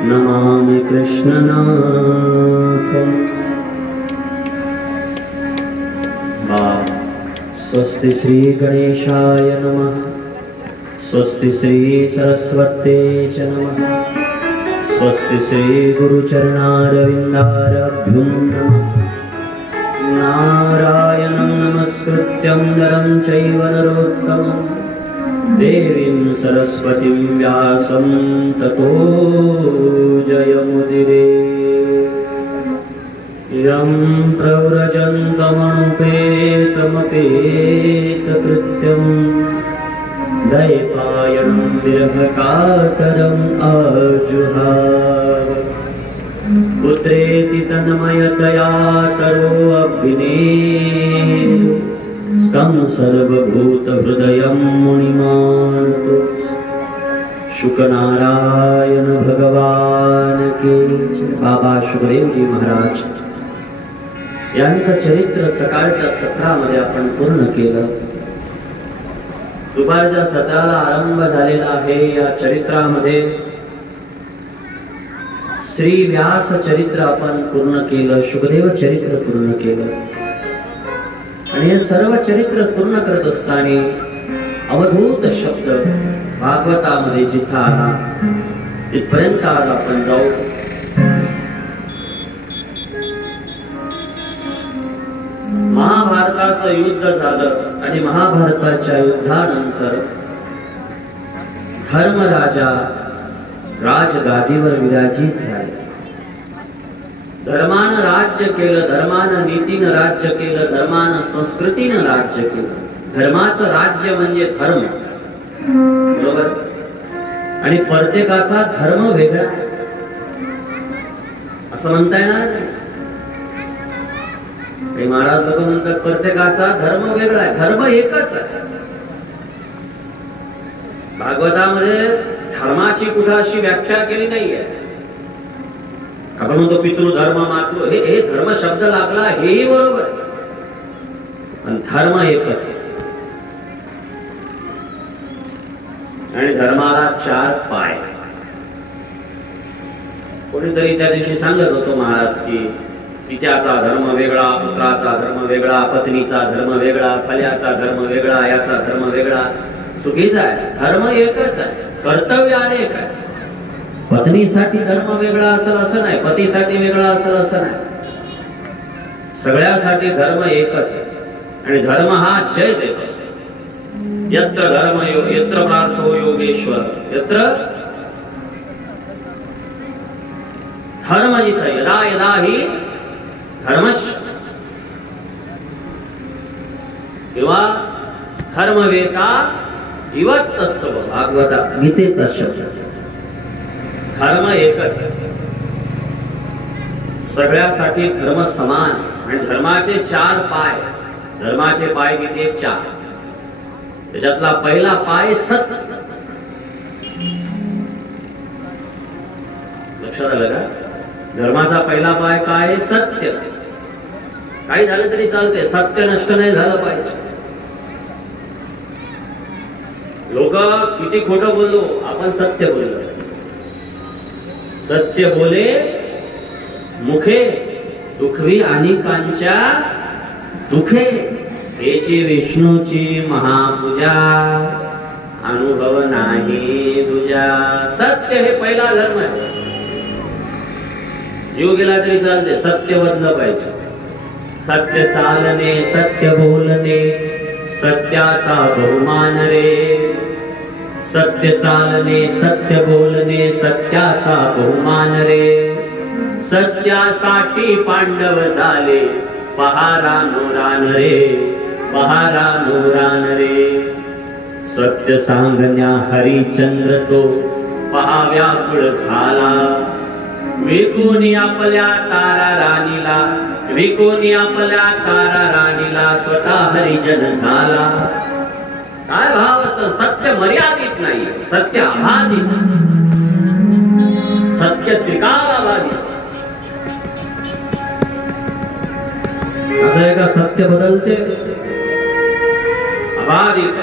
नमामि कृष्णनाथम्। स्वस्ति श्री गणेशाय नमः। स्वस्ति श्री सरस्वते च नमः। स्वस्ति श्री गुरुचरणारविन्दारभ्यो नमः। नारायणं नमस्कृत्यं नरं चैव नरोत्तमं देवीं सरस्वतीं व्यासं ततो जयमुदिरे। यं प्रव्रजन्तमनुपेतमपेतकृत्यं दैपायनं विरहकातरम् आजुहाव। पुत्रेति तन्मयतया तरोऽभिनेदु तं सर्वभूतहृदयं मुनिमानतु। शुकनारायण भगवान के बाबा शुकदेवजी महाराज यांचं चरित्र सकाळच्या सत्रामध्ये आपण पूर्ण केलं। दुपारच्या सत्राला आरंभ झालेला आहे। या चरित्रामध्ये श्री व्यास चरित्र आपण पूर्ण केलं, शुकदेव चरित्र पूर्ण केलं आणि हे सर्व चरित्र पूर्ण करत असताना अवधूत शब्द भागवतामध्ये जिथं आला तिथपर्यंत आज आपण जाऊ। महाभारताचं युद्ध झालं आणि महाभारताच्या युद्धानंतर धर्मराजा राजगादीवर विराजित झाले। धर्मानं राज्य केलं, धर्मानं नीतीनं राज्य केलं, धर्मानं संस्कृतीनं राज्य केलं। धर्माचं राज्य म्हणजे धर्म, बरोबर? आणि प्रत्येकाचा धर्म वेगळा असं म्हणता येणार नाही। महाराज लोक म्हणतात प्रत्येकाचा धर्म वेगळा आहे, धर्म एकच आहे। भागवतामध्ये धर्माची कुठे अशी व्याख्या केली नाहीये। आपण म्हणतो पितृधर्म मातृ, हे धर्म शब्द लागला हेही बरोबर आहे, पण धर्म एकच आहे। आणि धर्माला 4 पाय। कोणीतरी त्या दिवशी सांगत होतो महाराज की पित्याचा धर्म वेगळा, पुत्राचा धर्म वेगळा, पत्नीचा धर्म वेगळा, फल्याचा धर्म वेगळा, याचा धर्म वेगळा। चुकीचा आहे, धर्म एकच आहे, कर्तव्य अनेक आहे। पत्नीसाठी धर्म वेगळा असेल असं नाही, पतीसाठी वेगळा असेल असं नाही, सगळ्यासाठी धर्म एकच आहे। आणि धर्म हा जय देत असतो। यत्र धर्म यत्र प्रार्थो योगेश्वर, यत्र धर्म जिथं यदा यदा हि धर्मश्च किंवा धर्मवेता इवत्तस्व, भागवता गीतेचा शब्द। धर्म एकच आहे, सगळ्यासाठी धर्म समान। आणि धर्माचे 4 पाय। धर्माचे पाय किती आहेत? 4। त्याच्यातला पहिला पाय सत्य। लक्षात आलं का? धर्माचा पहिला पाय काय? सत्य। काही झालं तरी चालते, सत्य नष्ट नाही झालं पाहिजे। लोक किती खोटं बोललो, आपण सत्य बोललो। सत्य बोले मुखे दुखवी अनेकांच्या दुखे, हेची विष्णूची महापूजा अनुभव नाही तुझ्या। सत्य हे पहिला धर्म आहे। जीव गेला तरी चालते, सत्य बदलं पाहिजे। सत्य चालणे, सत्य बोलणे, सत्याचा बहुमान रे। सत्य चालणे, सत्य बोलणे, सत्याचा बहुमान रे। सत्यासाठी पांडव झाले पहारा नोरान रे, पहारा नोरान रे। सत्य सांगण्या हरिचंद्र तो पहा व्याकुळ झाला। विकोनी आपल्या तारा राणीला, विकोनी आपल्या तारा राणीला स्वतः हरिजन झाला। काय भाव असं? सत्य मर्यादित नाही, सत्य अबाधित, सत्य त्रिकाल अबाधित। असं आहे का? सत्य बदलते, अबाधित।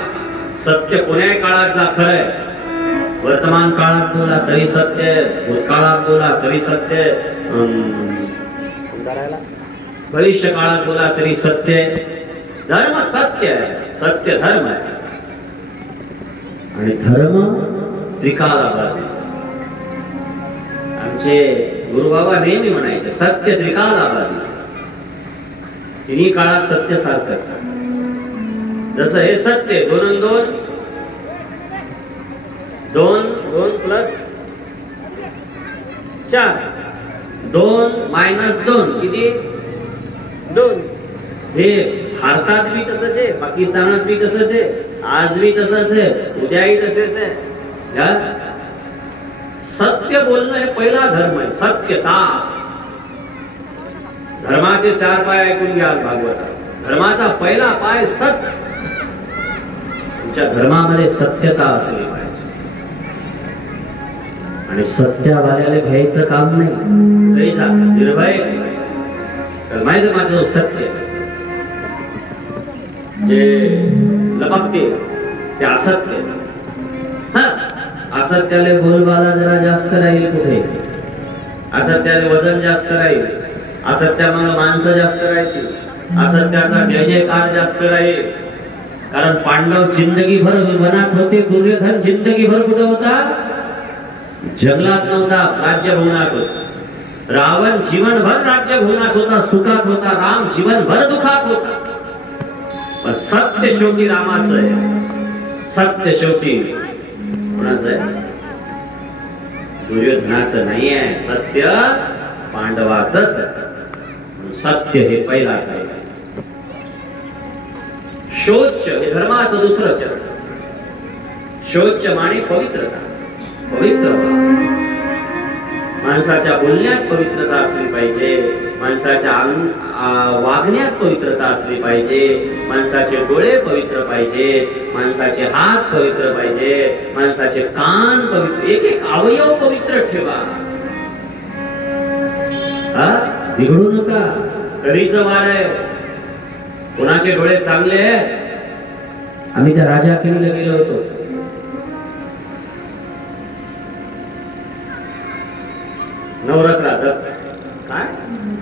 सत्य कोण्या काळातला खरंय, वर्तमान काळात बोला तरी सत्य, भूतकाळात बोला तरी सत्य, भविष्य काळात बोला तरी सत्य. धर्म सत्य आहे, सत्य धर्म आहे. आणि धर्म त्रिकालाबाधी. आमचे गुरुबाबा नेहमी म्हणायचे सत्य त्रिकालाबाधी. तिन्ही काळात सत्य सारखंच. जसं हे सत्य 2 आणि 2 2 2 प्लस 4, 2 मायनस 2 किती 2. हे भारतात भी तसंच आहे, पाकिस्तानात भी तसंच आहे, आज भी तसंच आहे, उद्याही तसेच आहे. सत्य बोलणं हे पहिला धर्म आहे. सत्यता. धर्माचे 4 पाय ऐकून घ्या आज भागवतात. धर्माचा पहिला पाय सत्य. तुमच्या धर्मामध्ये सत्यता असली पाहिजे. आणि सत्यावाल्याला घ्यायचं काम नाही. निर्भय माहिती माझं सत्य जे लपकते ते असत्य. असत्याले बोलबाला जरा जास्त राहील, कुठे असत्याले वजन जास्त राहील, असत्यामुळे माणसं जास्त राहतील, असत्याचा जय जयकार जास्त राहील. कारण पांडव जिंदगीभर वनात होते, दुर्योधन जिंदगीभर कुठे होता? जंगलात नव्हता, राज्यभवनात होता. रावण जीवनभर राज्यभवनात होता, सुखात होता. राम जीवनभर दुखात होता. पण सत्य शेवटी रामाचं आहे. सत्य शेवटी कोणाचं आहे? दुर्योधनाचं नाही आहे. सत्य पांडवाचंच आहे. सत्य हे पहिला आहे. शौच हे धर्माचं दुसरं चरण. शौच माने पवित्रता. पवित्र माणसाच्या बोलण्यात पवित्रता असली पाहिजे, माणसाच्या वागण्यात पवित्रता असली पाहिजे, माणसाचे डोळे पवित्र पाहिजे, माणसाचे हात पवित्र पाहिजे, माणसाचे कान पवित्र, एक एक अवयव पवित्र ठेवा. बिघडू नका. कधीच वार आहे. कोणाचे डोळे चांगले आहेत? आम्ही त्या राजा किल्ल्याला गेलो होतो. नवरात्रात काय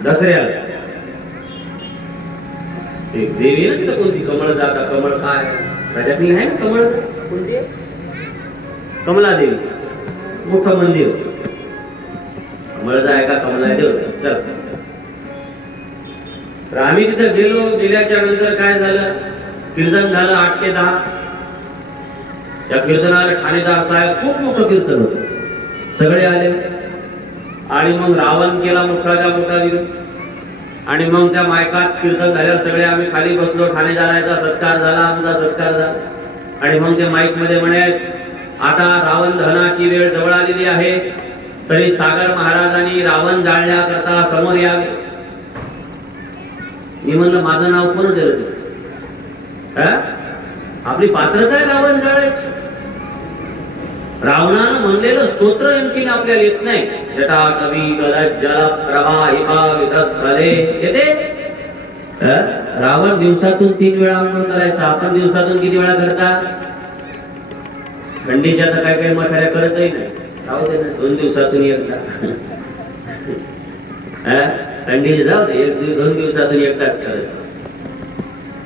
दसऱ्याला एक देवी ना तिथं कोणती कमळ जाता. कमळ काय राजातील आहे ना कमळ. कोणती? कमला देवी. मोठं मंदिर. कमळ जाय का कमला देव. चल तर आम्ही तिथं गेलो. गेल्याच्या नंतर काय झालं? कीर्तन झालं 8 ते 10. त्या कीर्तनाला ठाणेदार साहेब खूप मोठं कीर्तन होतं. सगळे आले आणि मग रावण केला मोठाच्या मोठा विरोध. आणि मग त्या मायकात कीर्तन झाल्यावर सगळे आम्ही खाली बसलो. ठाणेदाराचा सत्कार झाला, आमचा सत्कार झाला. आणि मग ते माईक मध्ये म्हणे आता रावण दहनाची वेळ जवळ आलेली आहे, तरी सागर महाराजांनी रावण जाळण्याकरता समोर यावे. मी म्हणलं माझं नाव कोण दिलं तिथे? आपली पात्रता आहे रावण जाळायची. रावणानं म्हणलेलं स्तोत्र आणखीन आपल्याला येत नाही. जटा कवी गलत जल प्रवाहिमा विधस्थले येते. रावण दिवसातून 3 वेळा अंघोळ करायचा. आपण दिवसातून किती वेळा करता? थंडीच्या तर काय काय म्हाताऱ्या करतही नाही. जाऊ दे ना, 2 दिवसातून एकदा. थंडीचे जाऊ दे, 1-2 दिवसातून एकदाच करत.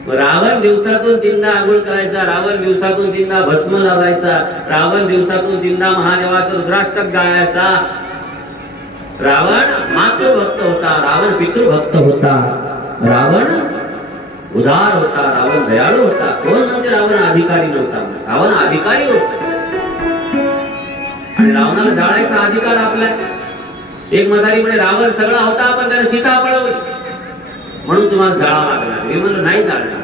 रावण दिवसातून 3दा आंघोळ करायचा. रावण दिवसातून 3दा भस्म लावायचा. रावण दिवसातून 3दा महादेवाचं रुद्राष्टक गायचा. रावण मातृभक्त होता, रावण पितृभक्त होता, रावण उदार होता, रावण दयाळू होता. कोण म्हणजे रावण अधिकारी नव्हता? रावण अधिकारी होता. आणि रावणाला जाळायचा अधिकार आपला. एक म्हातारी म्हणे रावण सगळा होता पण त्याने सीता पळवली, म्हणून तुम्हाला जाळावं लागणार. मी म्हणलं नाही जाळणार.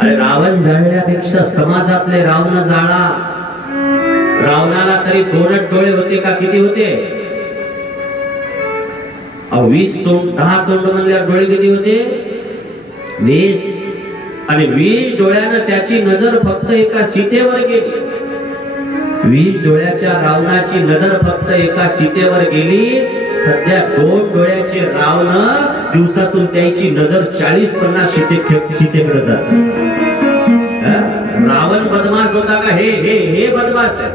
अरे रावण जाळण्यापेक्षा समाजातले रावण जाळा. रावणाला तरी 2 डोळे होते का किती होते? 20 तोंड 10 तोंड म्हणल्यावर डोळे किती होते? 20. आणि 20 डोळ्यानं त्याची नजर फक्त एका सीतेवर गेली. 20 डोळ्याच्या रावणाची नजर फक्त एका सीतेवर गेली. सध्या 2 डोळ्याचे रावण दिवसातून त्याची नजर 40-50 सीतेकडे जाते. रावण बदमाश होता का? हे बदमाश आहे.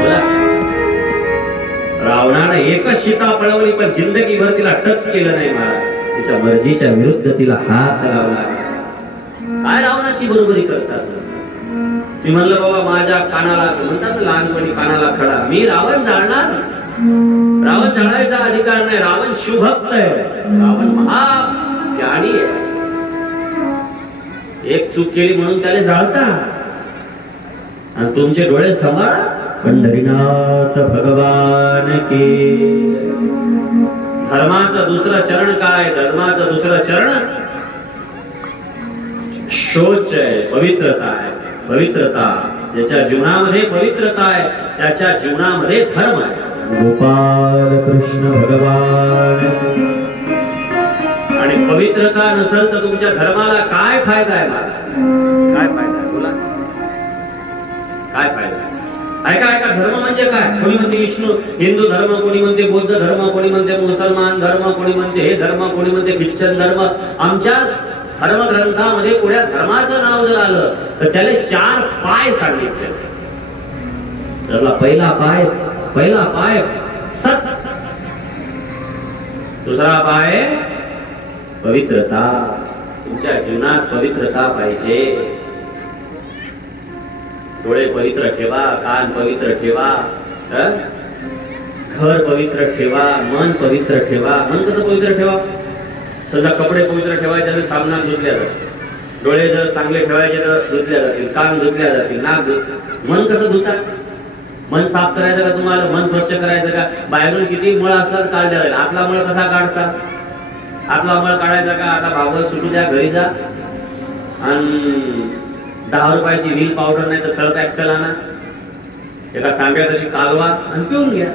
बोला. रावणाने एकच सीता पळवली पण जिंदगीभर तिला टच केलं नाही महाराज. तिच्या मर्जीच्या विरुद्ध तिला हात लावला. काय रावणाची बरोबरी करतात? मी म्हणलं बाबा माझ्या कानाला, म्हणतात लहानपणी कानाला खडा, मी रावण जाळणार? रावण जाळायचा अधिकार नाही. रावण शिवभक्त आहे. रावण महाज्ञानी आहे. एक चूक केली म्हणून त्याला जाळता. आणि तुमचे डोळे सांभाळा. पंढरीनाथ भगवान की. धर्माचं दुसरं चरण काय? धर्माचं दुसरं चरण शौच आहे, पवित्रता आहे. पवित्रता, ज्याच्या जीवनामध्ये पवित्रता आहे त्याच्या जीवनामध्ये धर्म आहे. गोपाल कृष्ण भगवान. आणि पवित्रता नसेल तर तुमच्या धर्माला काय फायदा आहे महाराज? काय फायदा आहे? बोला. काय फायदा? ऐका, धर्म म्हणजे काय? कोणी म्हणते विष्णू हिंदू धर्म, कोणी म्हणते बौद्ध धर्म, कोणी म्हणते मुसलमान धर्म, कोणी म्हणते हे धर्म, कोणी म्हणते ख्रिश्चन धर्म. आमच्या धर्मग्रंथामध्ये पुढ्या धर्माचं नाव जर आलं तर त्याला 4 पाय सांगितले. त्याला पहिला पाय सत. दुसरा पाय पवित्रता. तुमच्या जीवनात पवित्रता पाहिजे. डोळे पवित्र ठेवा, कान पवित्र ठेवा, घर पवित्र ठेवा, मन पवित्र ठेवा. मन कसं पवित्र ठेवा? समजा कपडे पवित्र ठेवायचे तर साबणात धुतल्या जातात. डोळे जर चांगले ठेवायचे तर धुतल्या जातील, कान धुतल्या जातील, नाक मन कसं धुतात? मन साफ करायचं का तुम्हाला? मन स्वच्छ करायचं का? बाहेरून किती मळ असला तर काढल्या जाईल. आतला मळ कसा काढसा? आतला मळ काढायचा का? आता भागवत सुटू द्या, घरी जा आणि 10 रुपयाची व्हील पावडर नाही तर सर्फ एक्सेल आणा, एका तांब्यात अशी कालवा आणि पिऊन घ्या.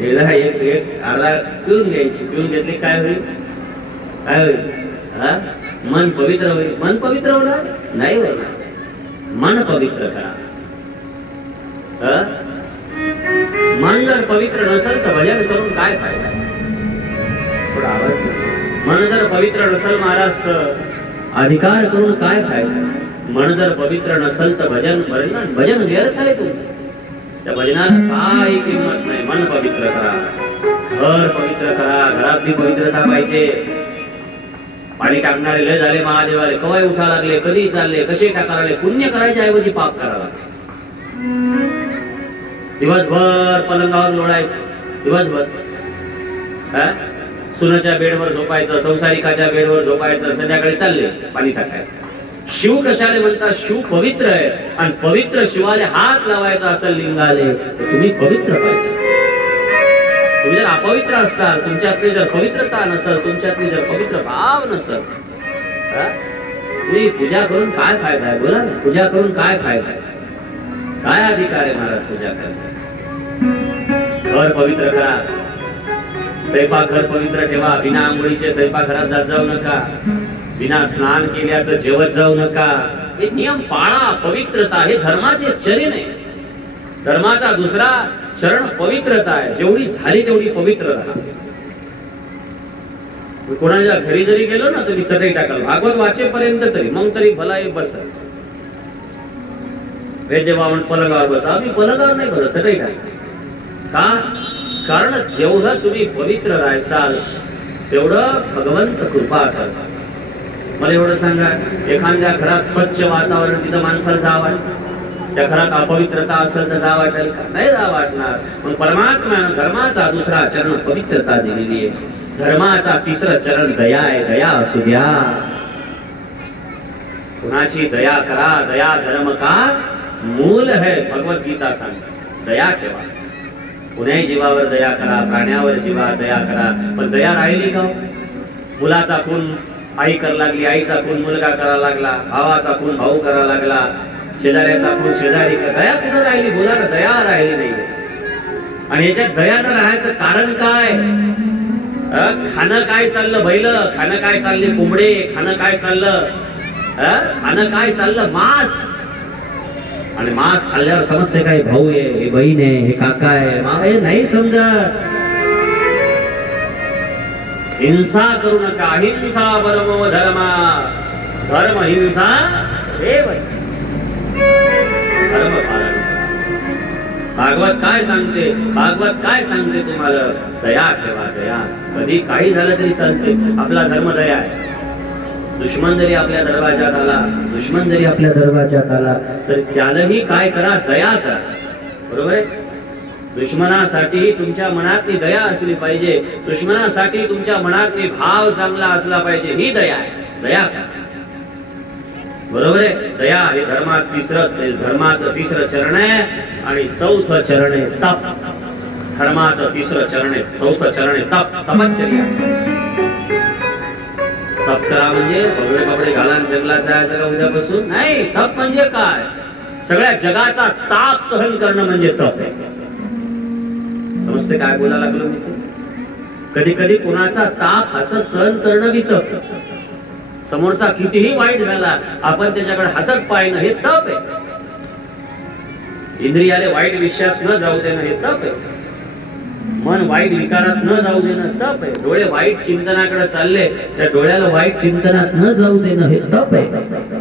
एक अर्धा पिऊन घ्यायची. पिऊन घेतली काय होईल? काय होईल? मन पवित्र होईल. मन पवित्र होणार नाही होणार. मन पवित्र करा. मन जर पवित्र नसेल तर भजन करून काय फायदा? थोडा आवाज. मन जर पवित्र नसेल महाराज तर अधिकार करून काय फायदा? मन जर पवित्र नसेल तर भजन व्यर्थ आहे तुमचं. त्या भजनाला काही किंमत नाही. मन पवित्र करा, घर पवित्र करा. घरातली पवित्रता पाहिजे. पाणी टाकणारे लय झाले महादेवाले, कवाय उठा लागले, कधी चालले, कसे टाका लागले. पुण्य करायच्या ऐवजी पाप करायला. दिवसभर पलंगावर लोळायचं, दिवसभर सुनाच्या बेडवर झोपायचं, संसारिकाच्या बेडवर झोपायचं, संध्याकाळी चालले पाणी टाकायचं. शिव कशाले म्हणतात? शिव पवित्र आहे. आणि पवित्र शिवाले हात लावायचा असेल लिंगाले तर तुम्ही पवित्र पाहिजे. तुम्ही जर अपवित्र असाल, तुमच्यातली जर पवित्रता नसेल, तुमच्यातली जर पवित्र भाव नसेल, तुम्ही पूजा करून काय फायदा आहे? बोला ना, पूजा करून काय फायदा आहे? काय अधिकार आहे महाराज पूजा करण्याचा? घर पवित्र करा, स्वयंपाकघर पवित्र ठेवा. बिना आंघोळीचे स्वयंपाकघरात जाऊ नका. बिना स्नान केल्याचं जेवत जाऊ नका. हे नियम पाळा. पवित्रता हे धर्माचे चरण आहे. धर्माचा दुसरा चरण पवित्रता आहे. जेवढी झाली तेवढी पवित्र राहा. कोणाच्या घरी जरी गेलो ना तरी चटई टाकाल, भागवत वाचेपर्यंत तरी, मग तरी भलाई बस. वैद्य बावण पलंगावर बसा, आम्ही पलंगावर नाही बसत, चटई टाक. का? कारण जेवढं तुम्ही पवित्र राहाल तेवढं भगवंत कृपा करतात. मला एवढं सांगा, एखाद्या घरात स्वच्छ वातावरण, तिथं माणसाला जा वाटत, त्या घरात अपवित्रता असेल तर जा वाटेल का? नाही जा वाटणार. पण परमात्म्यानं धर्माचा दुसरा चरण पवित्रता दिलेली आहे. धर्माचा तिसरं चरण दया आहे. दया असू द्या. कुणाची दया करा. दया धर्म का मूल है. भगवद्गीता सांगते दया ठेवा. कुणाही जीवावर दया करा, प्राण्यावर जीवावर दया करा. पण दया राहिली का? मुलाचा खून आई करा लागली, आईचा खून मुलगा करा लागला, भावाचा खून भाऊ करा लागला, शेजाऱ्याचा खून शेजारी करा. दया कुठं राहिली? बोला ना, दया राहिली नाही. आणि याच्यात दया न राहायचं कारण काय? खाणं काय चाललं बैल, खाणं काय चालले कोंबडे, खाणं काय चाललं, खाणं काय चाललं मांस. आणि मांस खाल्ल्यावर समजते काय भाऊ आहे, हे बहीण आहे, हे काका आहे, हे नाही समजत. हिंसा करू नका. हिंसा परमो धर्मा. धर्म हिंसा देव धर्म पालन. भागवत काय सांगते? भागवत काय सांगते तुम्हाला? दया ठेवा, दया. कधी काही झालं तरी चालते, आपला धर्म दया आहे. दुश्मन जरी आपल्या दरवाजात आला, दुश्मन जरी आपल्या दरवाजात आला, तर त्यालाही काय करा? दया करा. बरोबर आहे? दुश्मनासाठी तुमच्या मनातली दया असली पाहिजे, दुश्मनासाठी तुमच्या मनातली भाव चांगला असला पाहिजे. ही दया आहे. दया करा. बरोबर आहे? दया हे धर्माचं तिसरं चरण आहे. आणि चौथं चरण आहे तप. धर्माचं तिसरं चरण आहे, चौथं चरण आहे तप. तपश्चर्या. तप करा म्हणजे बगळे कपडे घालान जंगलात जायचं का उद्यापासून? नाही. तप म्हणजे काय? सगळ्या जगाचा ताप सहन करणं म्हणजे तप आहे. समजते काय बोलायला लागलो मी? कधी कधी कोणाचा ताप असं सहन करणं बी तप. समोरचा कितीही वाईट झाला, आपण त्याच्याकडे हसत पाहिणं हे तप आहे. इंद्रियाले वाईट विषयात न जाऊ देणं हे तप आहे. मन वाईट विकारात न जाऊ देणं तप आहे. डोळे वाईट चिंतनाकडे चालले, त्या डोळ्याला वाईट चिंतनात न जाऊ देणं हे तप आहे.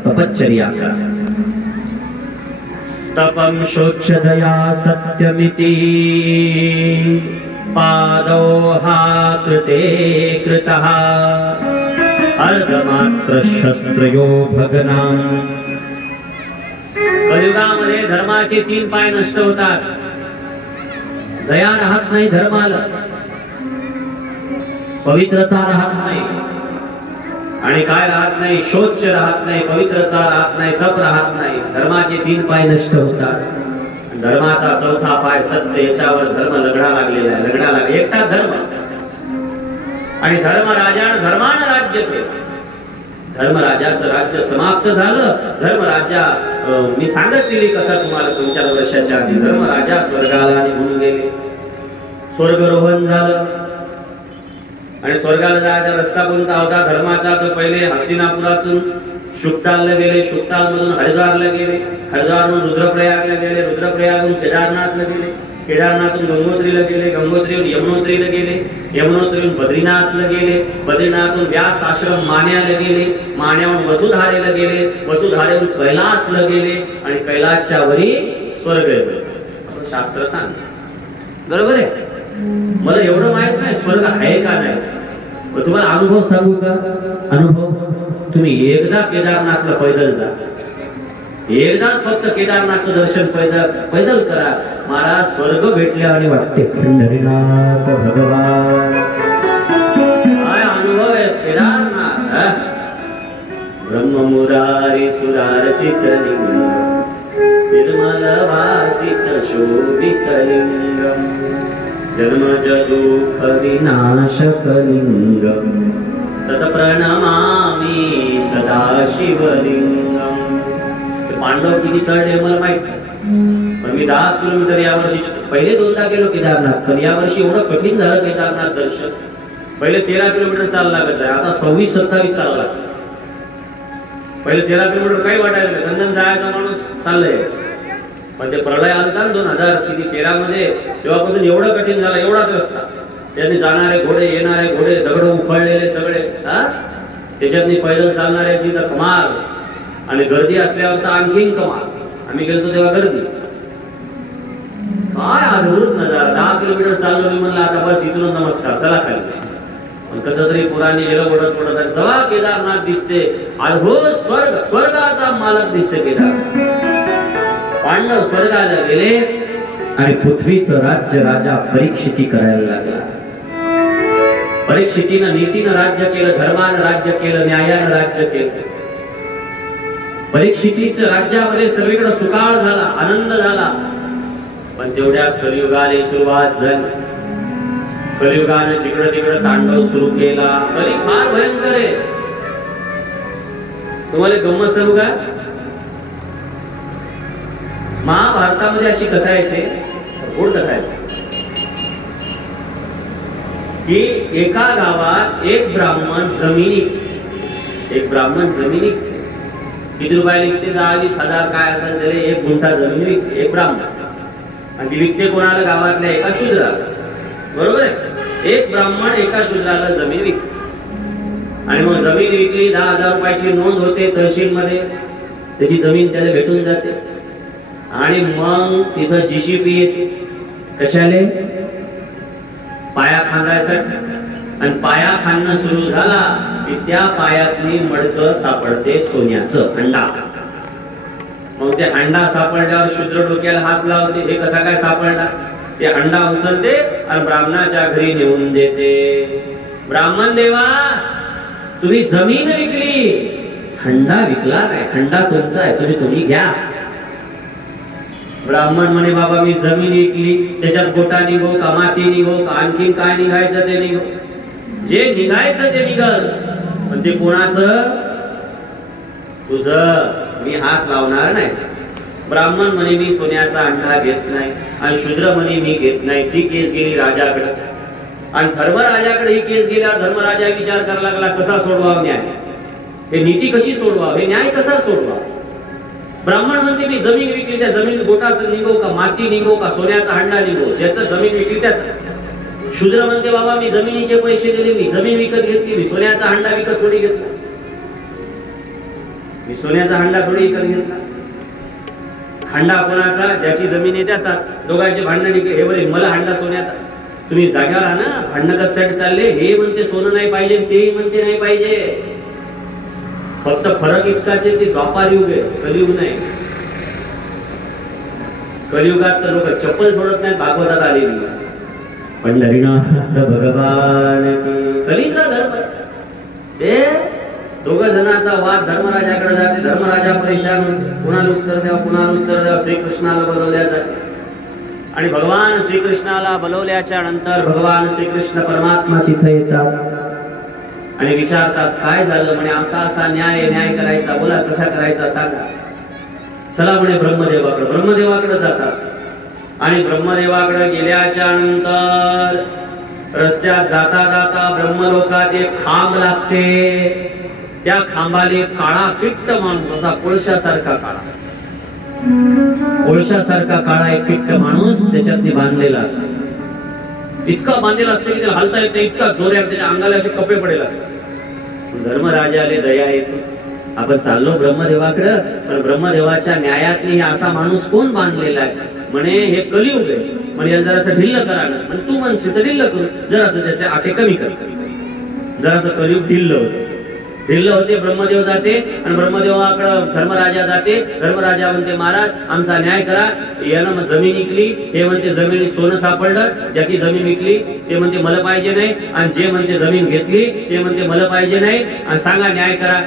तपश्चर्या करा. तपं शोच्यदया सत्यमिति पादौ हा कृते कृतः अर्धमात्र शस्त्रयो भगनाम. कलियुगामध्ये धर्माचे 3 पाय नष्ट होतात. दया राहत नाही धर्माला, पवित्रता राहत नाही, आणि काय राहत नाही? शौच्य राहत नाही, पवित्रता राहत नाही, तप राहत नाही. धर्माचे 3 पाय नष्ट होतात. धर्माचा चौथा पाय सत्य, याच्यावर धर्म लढा लागलेला आहे. लढा लागला एकटा धर्म. आणि धर्मराजानं धर्मानं राज्य केलं. धर्मराजाचं राज्य समाप्त झालं. धर्मराजा, मी सांगितलेली कथा तुम्हाला 2-4 वर्षाच्या आधी. धर्मराजा स्वर्गाला निघून गेले. स्वर्गरोहण झालं. आणि स्वर्गाला जायचा रस्ता कोणता होता धर्माचा? तर पहिले हस्तिनापुरातून शुक्तालला गेले, शुक्तालमधून हरिद्वारला गेले, हरिद्वारहून रुद्रप्रयागला गेले, रुद्रप्रयागहून केदारनाथला गेले, केदारनाथून गंगोत्रीला गेले, गंगोत्रीहून यमुनोत्रीला गेले, यमुनोत्रीहून बद्रीनाथला गेले, बद्रीनाथहून व्यास आश्रम मान्याला गेले, मान्याहून वसुधारेला गेले, वसुधारेहून कैलासला गेले, आणि कैलासच्या वरी स्वर्ग गेले, असं शास्त्र सांगतं. बरोबर आहे? मला एवढं माहित नाही स्वर्ग आहे का नाही. तुम्हाला अनुभव सांगू का? अनुभव तुम्ही एकदा केदारनाथला पैदल जा, एकदाच फक्त केदारनाथचं दर्शन पैदल करा. महाराज स्वर्ग भेटल्या आणि वाटते. पंढरीनाथ भगवान काय अनुभव आहे केदारनाथ. ब्रह्ममुरारी सुरार्चित लिंग निर्मल भासित शोभित लिंगम जन्मज दुःख विनाशक लिंगम तत्प्रणमामि सदाशिवलिंगम. पांडव किती चढले मला माहित नाही, पण मी 10 किलोमीटर यावर्षी पहिले 2दा गेलो केदारनाथ. पण यावर्षी एवढं कठीण झालं केदारनाथ दर्शन. पहिले 13 किलोमीटर चालला लागत आहे, आता 26-27 चालावं लागतं. पहिले 13 किलोमीटर काही वाटायला नाही, दंदन जायचा माणूस चाललाय. पण ते प्रलय आलता ना 2013 मध्ये, तेव्हापासून एवढं कठीण झालं. एवढाच रस्ता, त्यांनी जाणारे घोडे, येणारे घोडे, दगड उखळलेले सगळे. त्याच्यातनी पैदल चालणाऱ्याची तर कमाल, आणि गर्दी असल्यावर तर आणखीन कमाल. आम्ही गेलो तेव्हा गर्दी. काय अद्भुत नजारा. 10 किलोमीटर चाललो. मी म्हणलं आता बस इथून नमस्कार, चला खाली. पण कसं तरी पुराणी गेलो ओढत ओढत. जेव्हा केदारनाथ दिसते, अद्भुत स्वर्ग, स्वर्गाचा मालक दिसते केदारनाथ. पांडव स्वर्गाला गेले आणि पृथ्वीचं राज्य राजा परीक्षिती करायला लागला. परीक्षितीनं नीतीनं राज्य केलं, धर्मानं राज्य केलं, न्यायानं राज्य केलं. परीक्षितीच्या राज्यामध्ये सगळीकडे सुकाळ झाला, आनंद झाला. पण तेवढ्यात कलियुगाला सुरुवात झाली. कलियुगाने जिकडे तिकडे तांडव सुरू केला. कली फार भयंकर आहे. तुम्हाला गंमत सांगू का? महाभारतामध्ये अशी कथा येते, गोड कथा येते, की एका गावात एक ब्राह्मण जमिनी किती रुपये विकते? 10-20 हजार काय असेल तरी 1 गुंठा जमीन विकते एक ब्राह्मण. आणि ती विकते कोणाला? गावातल्या एका शूद्राला. बरोबर आहे? एक ब्राह्मण एका शूद्राला जमीन विकते. आणि मग जमीन विकली, 10,000 रुपयाची नोंद होते तहसील मध्ये. त्याची जमीन त्याला भेटून जाते आणि मग तिथं जीसीपी येते. कशाले? पाया खांदायसाठी. आणि पाया खांदणं सुरू झाला की त्या पायातली मडकं सापडते सोन्याचं, हंडा. मग ते हंडा सापडल्यावर शूद्र डोक्याला हात लावते, हे कसा काय सापडला? ते हंडा उचलते आणि ब्राह्मणाच्या घरी नेऊन देते. ब्राह्मण देवा, तुम्ही जमीन विकली, हंडा विकला नाही, हंडा तुमचा आहे, तुम्ही घ्या. ब्राह्मण म्हणे, बाबा मी जमीन विकली, त्याच्यात गोटा निघो का माती निघो का आणखीन काय निघायचं ते निघो, जे निघायचं ते निघल, पण ते कोणाचं? तुझं. मी हात लावणार नाही. ब्राह्मण म्हणे, मी सोन्याचा अंडा घेत नाही. आणि शूद्र म्हणे, मी घेत नाही. ती केस गेली राजाकडे. आणि धर्मराजाकडे ही केस गेल्यावर धर्मराजा विचार करायला लागला, कसा सोडवावा न्याय, हे नीती कशी सोडवा, हे न्याय कसा सोडवा. ब्राह्मण म्हणते, मी जमीन विकली, त्या जमीन गोटा निघो का माती निघो का सोन्याचा हंडा निघो, ज्याचं जमीन विकली त्याचं. शूद्र म्हणते, बाबा मी जमिनीचे पैसे दिले, मी जमीन विकत घेतली, मी सोन्याचा हंडा विकत थोडी घेतला, मी सोन्याचा हंडा थोडी विकत घेतला. हंडा कोणाचा? ज्याची जमीन आहे त्याचाच. दोघांचे भांडण निघे, हे बरे मला हंडा सोन्याचा. तुम्ही जाग्यावर आ ना, भांडण कशासाठी चालले? हे म्हणते सोनं नाही पाहिजे, तेही म्हणते नाही पाहिजे. फक्त फरक इतकाच आहे, ते द्वापार युग आहे, कलियुग नाही. कलियुगात तर लोक चप्पल सोडत नाहीत, भागवतात आलेली. पंढरीनाथ भगवान की. कलीचा धर्म ते दोघ जणांचा वाद धर्मराजाकडे जाते. धर्मराजा परेशान होते, कुणाला उत्तर द्यावं, कुणाला उत्तर द्यावं. श्रीकृष्णाला बोलवल्या जाते आणि भगवान श्रीकृष्णाला बोलवल्याच्या नंतर भगवान श्रीकृष्ण परमात्मा तिथे येतात आणि विचारतात, काय झालं? म्हणे, असा असा न्याय करायचा, बोला कसा करायचा सांगा. चला म्हणे ब्रह्मदेवाकडे. ब्रह्मदेवाकडे जातात आणि ब्रह्मदेवाकडे गेल्याच्या नंतर रस्त्यात जाता जाता ब्रह्मलोकात एक खांब लागते. त्या खांबाले काळा पिट्ट माणूस, असा कोळशासारखा काळा, कोळशासारखा काळा एक पिट्ट माणूस त्याच्यात बांधलेला असतो. इतका बांधलेला असतो की त्याला हलता येत नाही, इतका जोरात त्याच्या अंगाला असे कपडे पडेल असतात. धर्मराजाले दया येते. आपण चाललो ब्रह्मदेवाकडे, पण ब्रह्मदेवाच्या न्यायातनी असा माणूस कोण बांधलेला आहे? म्हणे, हे कलियुग आहे. म्हणे, याला जरासं ढिल्ल करा ना. पण तू म्हणशील तर ढिल्ल करू, जरासं त्याचे आटे कमी कर. जरासं कलियुग ढिल्ल होते. ब्रह्मदेव जाते आणि ब्रह्मदेवाकडे धर्मराजा जाते. धर्मराजा म्हणते, महाराज आमचा न्याय करा. यानं मग जमीन विकली, हे म्हणते जमिनीत सोनं सापडलं. ज्याची जमीन विकली ते म्हणते मला पाहिजे नाही, आणि जे म्हणते जमीन घेतली ते म्हणते मला पाहिजे नाही, आणि सांगा न्याय करा.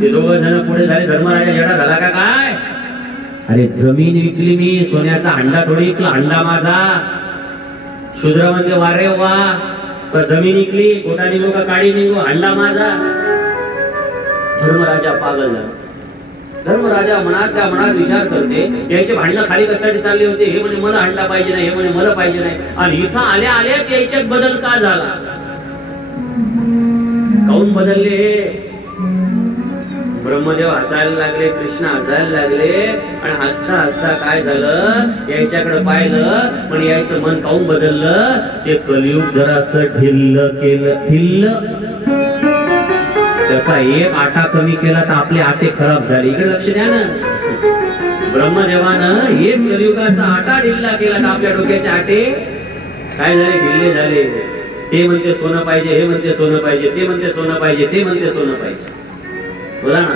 ते दोघं जण पुढे झाले. धर्मराजा येडा झाला का काय? अरे जमीन विकली मी, सोन्याचा हंडा थोडी विकला, हंडा माझा. शूद्र म्हणते, वारे वा, पण जमीन विकली, गोटा निघो का काळी निघो, हंडा माझा. धर्मराजा पागल झाला. धर्मराजा मनात विचार करते, याचे भांडणं खाली कशासाठी चालले होते? हे म्हणे मला हंडा पाहिजे नाही, हे म्हणे मला पाहिजे नाही, आणि इथं आल्या आल्याच याच्यात बदल का झाला? काऊन बदलले? ब्रह्मदेव हसायला लागले, कृष्ण हसायला लागले, आणि हसता हसता काय झालं, याच्याकडे पाहिलं, पण यायचं मन काऊन बदललं? ते कलियुग जरासं ढिल्ल केलं. ढिल्ल त्याचा एक आटा कमी केला तर आपले आटे खराब झाले. इकडे लक्ष द्या ना. ब्रह्मदेवानं एक कलियुगाचा आटा ढिल्ला केला तर आपल्या डोक्याचे आटे काय झाले? ढिल्ले झाले. ते म्हणते सोनं पाहिजे, हे म्हणते सोनं पाहिजे, ते म्हणते सोनं पाहिजे, ते म्हणते सोनं पाहिजे. बोला ना,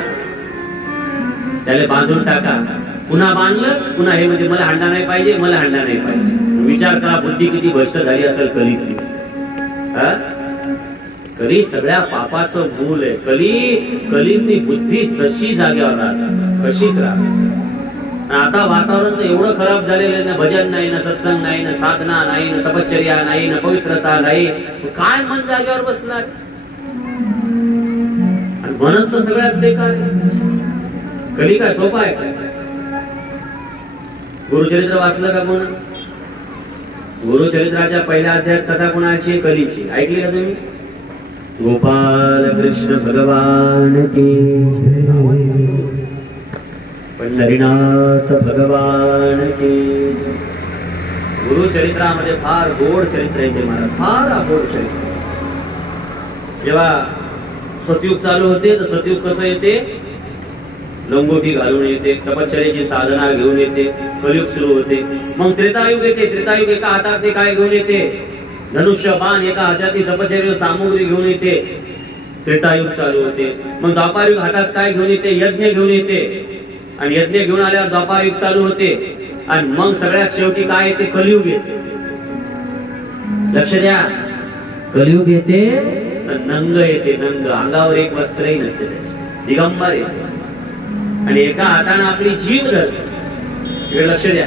त्याला बांधून टाका. पुन्हा बांधलं, पुन्हा हे म्हणते मला हंडा नाही पाहिजे, मला हंडा नाही पाहिजे. विचार करा, बुद्धी किती भ्रष्ट झाली असेल कली. कली सगळ्या पापाचं मूल आहे. कलीतली बुद्धी जशी जागेवर राहते कशीच राहते. आता वातावरण तर एवढं खराब झालेलं ना, भजन नाही ना, सत्संग नाही ना, साधना नाही ना, तपश्चर्या नाही ना, पवित्रता नाही, काय मन जागेवर बसणार? आणि मनच तर सगळ्यात बेकार. कली काय सोपा आहे का? गुरुचरित्र वाचलं का कोण? गुरुचरित्राच्या पहिल्या अध्यायात कथा कोणाची? कलीची. ऐकली का तुम्ही? गोपाल कृष्ण भगवान की, पंढरीनाथ भगवान की. गुरुचरित्रामध्ये फार गोड चरित्र येते महाराज, फार गोड चरित्र. जेव्हा सतयुग चालू होते तर सतयुग कसं येते? लंगोटी घालून येते, तपश्चर्याची साधना घेऊन येते, कलियुग सुरू होते. मग त्रेतायुग येते. त्रेतायुग एका हातात काय घेऊन येते? धनुष्य बाण. एका हातातली तपश्चर्य सामुग्री घेऊन येते. त्रेतायुग चालू होते. मग द्वापारयुग हातात काय घेऊन येते? यज्ञ घेऊन येते. आणि यज्ञ घेऊन आल्यावर द्वापारयुग चालू होते. आणि मग सगळ्यात शेवटी काय येते? कलियुग येते. लक्ष द्या, कलियुग येते तर नंग येते. नंग, अंगावर एक वस्त्रही नसते, दिगंबर येते. आणि एका हाताने आपली जीभ धरते. इकडे लक्ष द्या,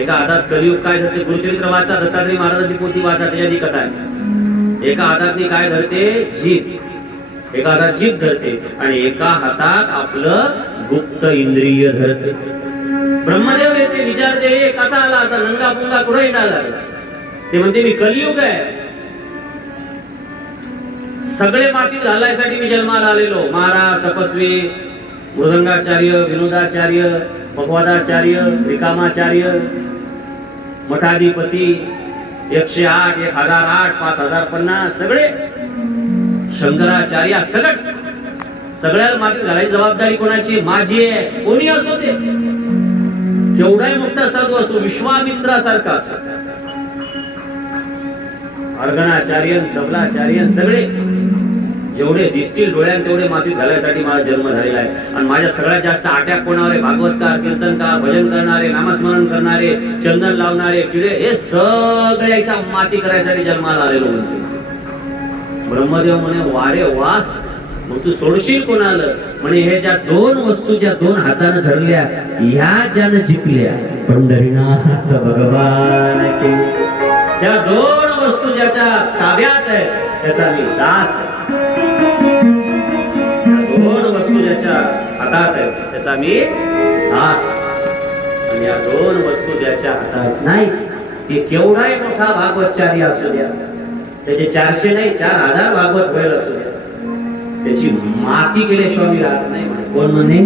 एका हातात कलियुग काय धरते? गुरुचरित्र वाचा, दत्तात्रय महाराजांची पोथी वाचा, त्याच्यात कथा आहे. एका हातात काय धरते? जीभ. एका हातात जीभ धरते आणि एका हातात आपलं गुप्त इंद्रिय धरते. ब्रह्मदेव येते, विचारते कसा आला असा नंगा पुंगा कुठे येणार? ते म्हणते मी कलियुग आहे. सगळे मातीत घालायसाठी मी जन्माला आलेलो. महाराज, तपस्वी, मृदंगाचार्य, विनोदाचार्य, भगवदाचार्य, रिकामाचार्य, मठाधिपती, 108, 1008, 5050 सगळे, शंकराचार्य, सगळ्याला मातीत घालायची जबाबदारी कोणाची? माझी आहे. कोणी असो ते, केवढाही मोठा साधू असो, विश्वामित्रासारखा असो, अर्गणाचार्य, तबलाचार्य, सगळे जेवढे दिसतील डोळ्यात तेवढे मातीत घालायसाठी माझा जन्म झालेला आहे. आणि माझ्या सगळ्यात जास्त अटॅक कोणावर? भागवतकार, कीर्तनकार, भजन करणारे, नामस्मरण करणारे, चंदन लावणारे, किडे, हे सगळ्याच्या माती करायसाठी जन्माला आलेलो म्हणते. ब्रह्मदेव म्हणे वारे वा, मग तू सोडशील कोणाला? म्हणे हे ज्या दोन वस्तू ज्या दोन हाताने धरल्या ह्या ज्यानं जिंकल्या पंढरीनाथ भगवान के, त्या दोन वस्तू ज्याच्या ताब्यात आहे त्याचा मी दास आहे. दोन वस्तू ज्याच्या हातात आहे त्याचा मी दास. आणि या दोन वस्तू ज्याच्या हातात नाही, ते केवढाही मोठा भागवतचार्य असू द्या, त्याचे 400 नाही 4000 भागवत होईल असू द्या, त्याची माती केल्याशिवाय मी राहत नाही. कोण म्हणे?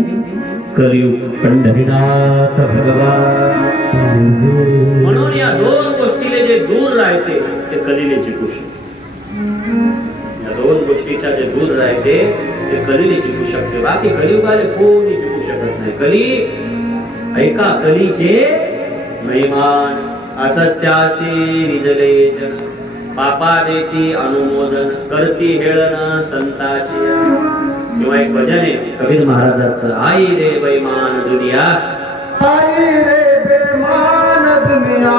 कलियुग पंढरीनाथ भगवान. म्हणून या दोन गोष्टीले जे दूर राहते ते कलीले जिंकू शकते. या दोन गोष्टीच्या जे दूर राहते ते कलीले जिंकू शकते. बाकी कलियुगाले कोणी जिंकू शकत नाही. कली ऐका, कलीचे महिमान असत्यासी निजले जन, पापा देती अनुमोदन, करती हेळन संताची. किंवा एक भजन आहे कबीर महाराजांचं, आई रे बेईमान दुनिया, आई रे बेईमान दुनिया,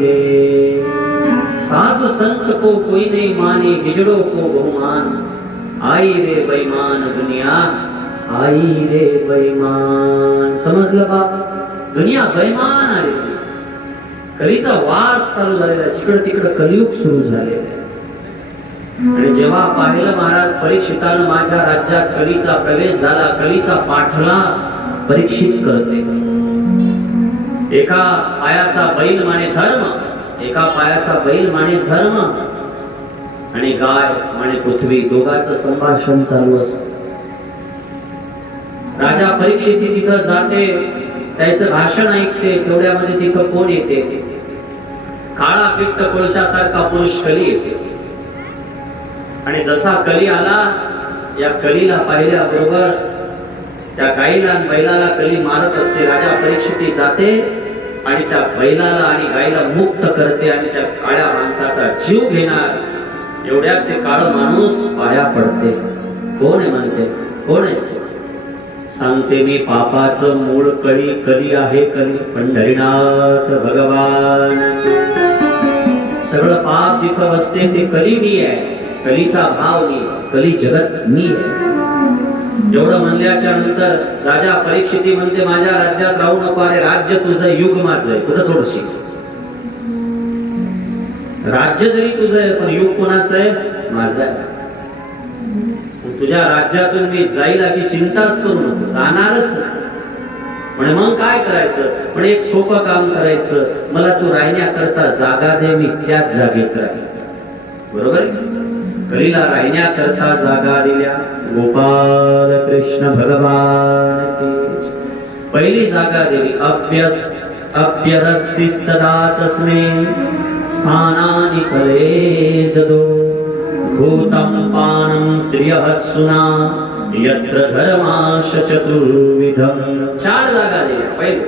रे। साधु संत को कोई नहीं माने, बिजड़ों को बहुमान, आई रे बेईमान दुनिया, आई रे बेईमान। समजलं बा? दुनिया बेईमान आहे। कलीचा वास चालू झालेला, जिकडे तिकडे कलियुग सुरू झालेला आहे। आणि जेव्हा पाहिलं महाराज परीक्षितानं माझ्या राज्यात कलीचा प्रवेश झाला, कलीचा पाठला परीक्षित करते। एका पायाचा बैल माने धर्म, एका पायाचा बैल माने धर्म आणि गाय माने पृथ्वी, दोघांचं संभाषण चालू असतं। राजा परीक्षित तिथं जाते, त्याचं भाषण ऐकते, तेवढ्यामध्ये तिथं कोण येते? काळा पित्त कोळशासारखा पुरुष कली येते। आणि जसा कली आला, या कलीला पाहिल्याबरोबर त्या गाईला आणि बैलाला कली मारत असते। राजा परीक्षिती जाते आणि त्या बैलाला आणि गाईला मुक्त करते आणि त्या काळ्या माणसाचा जीव घेणार एवढ्यात ते काळा माणूस पाया पडते। कोण आहे म्हणते? कोण आहे? सांगते मी पापाचं मूळ कली, कली आहे कली, पंढरीनाथ भगवान। सगळं पाप जिथं बसते ते कली मी आहे, कलीचा भाव मी, कली जगत मी आहे। एवढं म्हणल्याच्या नंतर राजा परीक्षिती म्हणते माझ्या राज्यात राहू नको, अरे राज्य तुझं, युग माझं आहे, कुठं सोडशील? राज्य जरी तुझं आहे पण युग कोणाचं आहे? माझं आहे। तुझ्या राज्यातून मी जाईल अशी चिंताच करू नको, जाणारच नाही। म्हणजे मग काय करायचं? म्हणजे एक सोपं काम करायचं, मला तू राहण्याकरता जागा दे, मी त्याच जागेत राहील। बरोबर आहे? कलीला राहण्याकरता जागा दिल्या। गोपाल कृष्ण भगवान की पहिली जागा दिली। अभ्यस्तिस्तदा तस्मै स्थानानि कले ददो, भूतं पानं स्त्रियः सुना यत्र धर्माश चतुर्विधम। चार जागा दिल्या पहिली।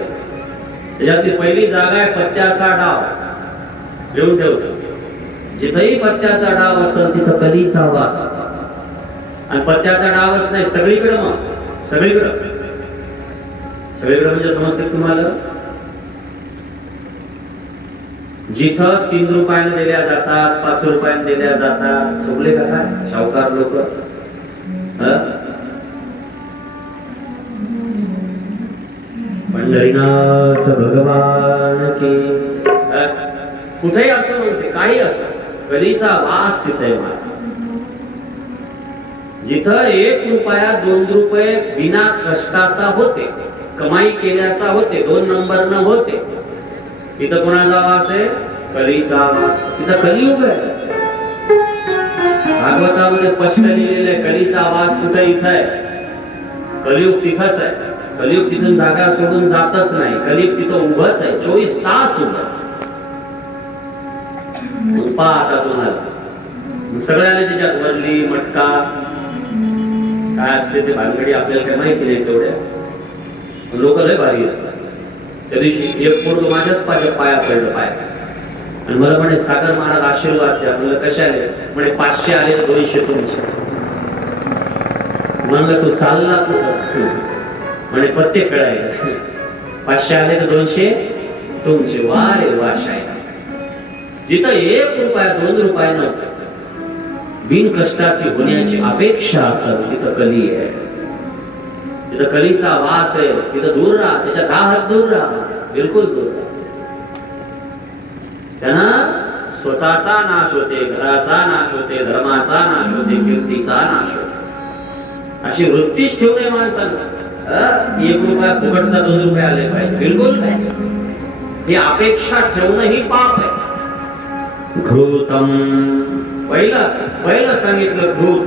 त्याच्यातली पहिली जागा आहे पत्त्याचा डाव। घेऊन ठेवतो, जिथेही पत्त्याचा डाव असेल तिथं कलीचा वास। आणि पत्त्याचा डावच नाही, सगळीकडे, मग सगळीकडे, सगळीकडे म्हणजे समजते तुम्हाला? जिथं 3 रुपयाने दिल्या जातात, 5 रुपयाने दिल्या जातात, सगळे काय शाहूकार लोक, पंढरीनाथ भगवान की कुठेही असो, नव्हते काही असो, कलीचा वास तिथे आहे। जिथं 1 रुपया 2 रुपये बिना कष्टाचा होते, कमाई केल्याचा होते, 2 नंबर न होते, तिथं कोणाचा वास आहे? कलीचा वास। तिथं कलियुग आहे। भागवतामध्ये स्पष्ट लिहिलेलं आहे कलीचा वास कुठे? इथं आहे। कलियुग तिथंच आहे। कलियुग तिथून जागा सोडून जातच नाही, कलियुग तिथं उभंच आहे, 24 तास उभं। पहा आता तुम्हाला सगळ्याला त्याच्यात वरली मटका काय असते ते भानगडी आपल्याला काही माहिती नाही तेवढ्या, लोक लय भारी असतात। त्या दिवशी एक पोरग माझ्याच पाया पडलं, पाय, आणि मला म्हणे सागर महाराज आशीर्वाद द्या। म्हणलं कशाले? म्हणे 500 आले तर 200 तुमचे। म्हणलं तू चालला कुठं? म्हणे पत्ते खेळायला। 500 आले तर 200 तुमचे। वा रे वा शाही। जिथं 1 रुपया 2 रुपयानं बिन कष्टाची होण्याची अपेक्षा असेल तिथं कली आहे, तिथं कलीचा वास आहे। तिथं दूर राहा, त्याच्या 10 हात दूर राहा, बिलकुल दूर राहा। त्यानं स्वतःचा नाश होते, घराचा नाश होते, धर्माचा नाश होते, कीर्तीचा नाश होते। अशी वृत्तीच ठेवू नये माणसानं। 1 रुपया फुकटचा 2 रुपये आले पाहिजे, बिलकुल नाही। ही अपेक्षा ठेवणं ही पाप आहे। घृतम पहिलं सांगितलं घृत।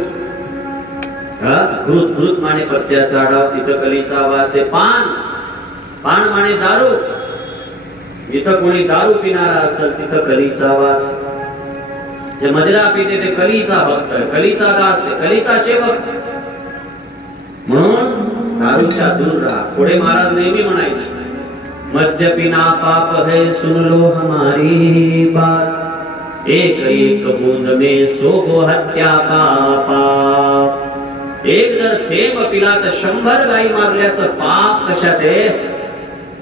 घृत घृत माने पत्त्याचा डाव, तिथं कलीचा वास आहे। पान माने दारू, जिथं कोणी दारू पिणारा असेल तिथं कलीचा वास। जे मदिरा पिते ते कलीचा भक्त आहे, कलीचा दास आहे, कलीचा सेवक। म्हणून दारूच्या दूर राहा। पुढे महाराज नेहमी म्हणायचे मद्य पिना पाप है, सुन लो हमारी बात, एक एक बूंद में सो गो हत्या का पाप। एक जर थेंब पिला तर 100 गाई मारल्याचं पाप कशात आहे?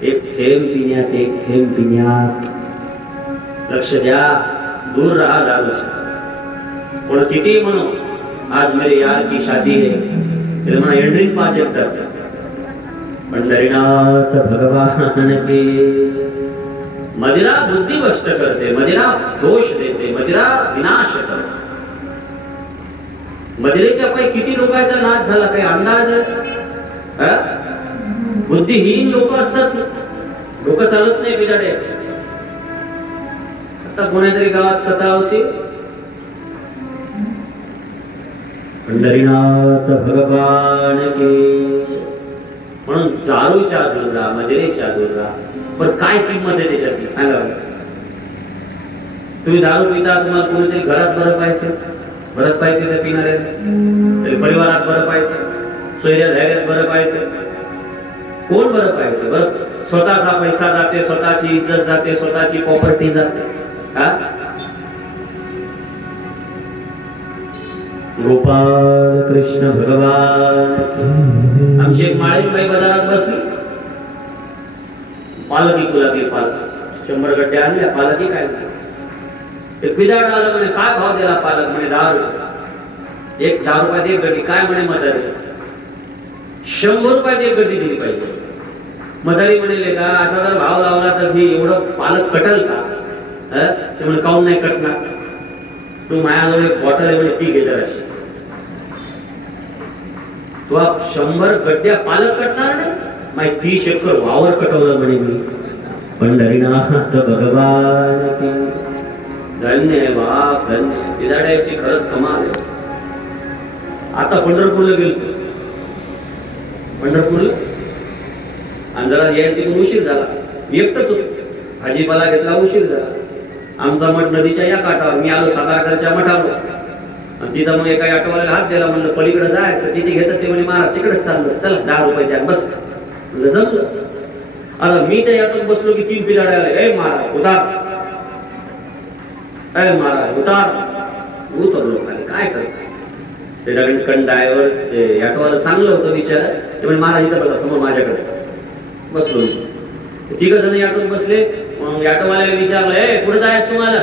एक थेंब पिण्यात, एक थेंब पिण्यात। लक्ष द्या, दूर रहा दारूच्या. कोण किती म्हणू आज मेरे यार की शादी है, त्याला म्हणा एंड्रिंग पाच एकदाच. पंढरीनाथ भगवान की. मदिरा बुद्धी भ्रष्ट करते, मदिरा दोष देते, मदिरा विनाश करते. मदिरेच्या पायी किती लोकांचा नाश झाला काही अंदाज आहे? बुद्धिहीन लोक असतात, लोक चालत नाही बिजाड्याचे. आता कोणातरी गावात कथा होती, पंढरीनाथ भगवान की. म्हणून दारूच्या दुर्गा, मदिरेच्या दुर्गा. पण काय किंमत आहे त्याच्यातली सांगा. तुम्ही दारू पिता, तुम्हाला कोणीतरी घरात बरं पाहिजे, बरं पाहिजे तर पिणारे, परिवारात बरं पाहिजे, सोयऱ्या धैर्यात बरं पाहिजे. कोण बरं पाहिजे? बरं स्वतःचा पैसा जाते, स्वतःची इज्जत जाते, स्वतःची प्रॉपर्टी जाते. हा गोपाल कृष्ण भगवान. आमची एक माळीबाई बाजारात बसली, पालकी गुलाबी पालक 100 गड्ड्या आणल्या. पालकी काय ते पिदाड आलं म्हणे, काय भाव दिला पालक? म्हणे 10 रुपये. एक 10 रुपयात एक गड्डी. काय म्हणे म्हातारी? 100 रुपयात एक गड्डी दिली पाहिजे. म्हातारी म्हणले का असा जर भाव लावला तर ही एवढं पालक कटल का? ते म्हणे काऊन नाही कटणार? तू माझ्याजवळ एक बॉटल आहे म्हणे, ती घे जराशी. तू 100 गड्ड्या पालक कटणार नाही? माय 30 एकर वावर कटवलं म्हणे मी. पंढरीनाथ भगवान की. धन्य आहे बाप, धन्य. बिदाड्याची खरंच कमाल आहे. आता पंढरपूरला गेलो, पंढरपूरला आणि जरा यायला तिकडून उशीर झाला. एकटच होतो, भाजीपाला घेतला, उशीर झाला. आमचा मठ नदीच्या या काठावर. मी आलो सातारकरच्या मठावर आणि तिथं मग एका ऑटोवाल्याला हात दिला. म्हणलं पलीकडे जायचं, किती घेतात ते म्हणे महाराज तिकडेच चाललं. चला 10 रुपये द्या. बस म्हणलं जमलं. आता मी त्या ऑटोत बसलो की 3 पिलाडे आले. ए महाराज उतार, ए महाराज उतार. उतरलो खाली. काय करतो ते डगणकन ड्रायव्हर, ते ऑटोवाला चांगलं होतं बिचारा. ते म्हणे महाराज इथं बसा समोर माझ्याकडे. बसलो. 3 जण ऑटोत बसले. मग ऑटोवाल्याला विचारलं, ए कुठे जायचं तुम्हाला?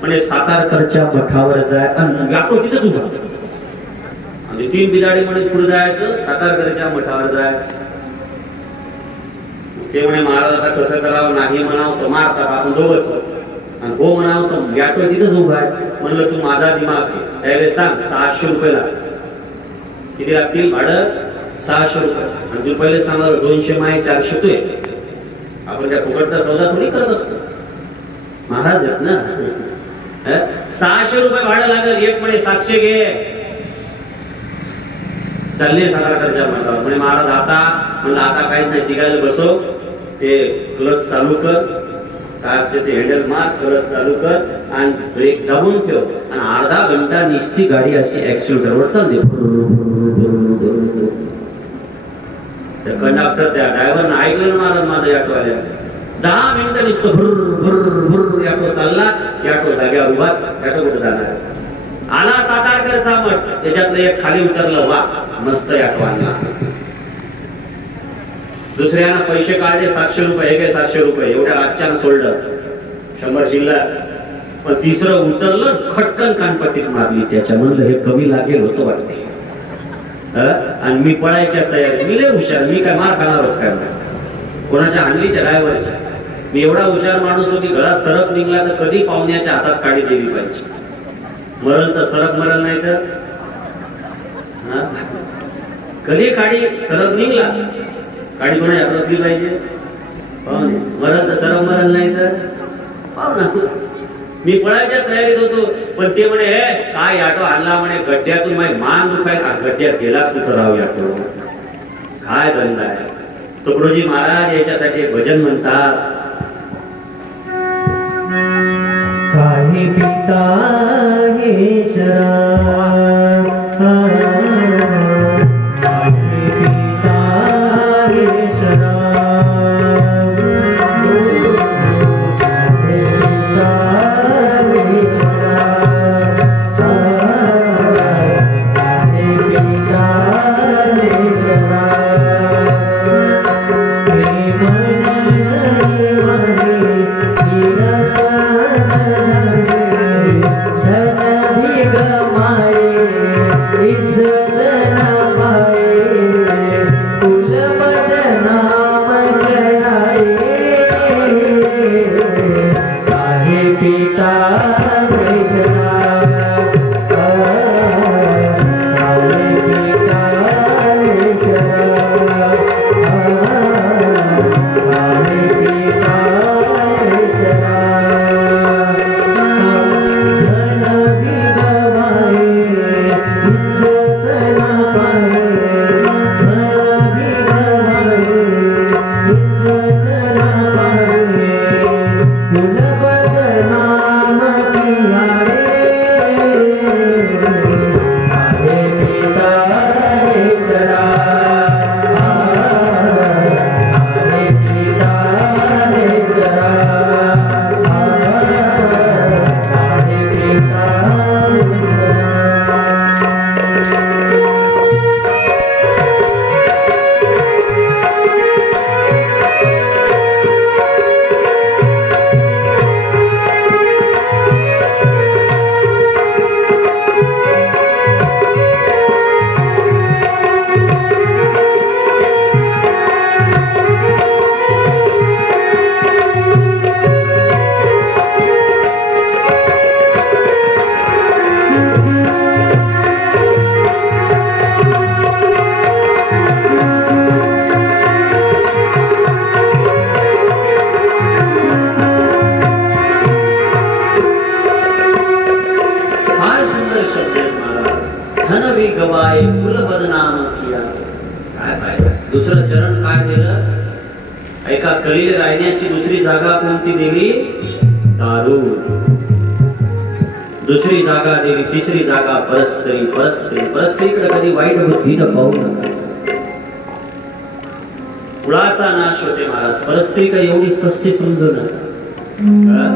म्हणजे सातारकरच्या मठावर जाय. आणि ऑटो तिथंच उभा. आणि 3 बिदाडे म्हणे पुढे जायचं, सातारकरच्या मठावर जायचं. ते म्हणे महाराज आता कसं करावं? नाही म्हणावं तर मारतात, आपण दोघंच होतो. आणि हो म्हणावं तर ऑटो तिथंच उभा आहे. म्हणलं तू माझा दिमाग त्यावेळेस सांग 600 रुपये लागतील. किती लागतील भाडं? 600 रुपये. आणि तू पहिले सांगा 200 माय 400 तू आहे. आपण त्या फुकटचा सौदा थोडी करत असतो, महाराज आहेत ना. 600 रुपये भाडं लागेल. एक म्हणे 700 घे. चालले सातारकरच्या मठावर. म्हणे महाराज आता. म्हणलं आता काहीच नाही, तिघायला बसव. ते क्लच चालू कर, काय असते ते हँडल मार, क्लच चालू कर आणि ब्रेक दाबून ठेव. आणि अर्धा घंटा निस्ती गाडी अशी ऍक्सिलेटरवर चालते. त्या कंडक्टर त्या ड्रायव्हरनं ऐकलं ना महाराज माझं ऑटोवाल्या. 10 मिनिटं निसतो भुर्र भुर्र भुर्र ऑटो चालला. ऑटो जाग्यावर उभाच. ऑटो कुठे जाणार? आला सातारकरचा मठ. त्याच्यातलं एक खाली उतरलं. वा मस्त ऑटो आणला. दुसऱ्यानं पैसे काढले 700 रुपये. हे काय 700 रुपये एवढ्या राज्यानं सोडलं. 100 शिल्लक. पण तिसरं उतरलं, खटकन कानपट्टीत मारली त्याच्या. म्हणलं हे कमी लागेल होतं वाटते. आणि मी पळायच्या तयारी. मी लय हुशार. मी काय मार खाणार होत काय? कोणाच्या हाणली त्या ड्रायव्हरच्या. मी एवढा हुशार माणूस होती, घरात सरप निघला तर कधी पाहुण्याच्या हातात काडी दिली पाहिजे. मरल तर सरप मरल, नाही तर कधी काडी सरप निघला काडी कोणाच्या हातात असली पाहिजे. मरल तर सरप मरल, नाही तर पाहुणा. मी पळायच्या तयारीत होतो. पण ते म्हणे हे काय ऑटो हल्ला म्हणे गड्ड्यातून माझी मान दुखायला. गड्ड्यात गेलाच कुठं राहू ऑटो. काय धंदा आहे. तुकडोजी महाराज याच्यासाठी भजन म्हणतात. काही पिता हे शराब, काही पिता हे शराब, काही पिता हे शराब, काही पिता हे शराब. हे मन दुसरं चरण काय दिलं? एका कळीला राहण्याची दुसरी जागा कोणती दिली? दारू. दुसरी जागा दिली, तिसरी जागा परस्त्री. परस्त्रीकडे कधी वाईट बुद्धीनं पाहू नका. कुळाचा नाश होते महाराज. परस्त्री काही एवढी सस्ती समजू नका.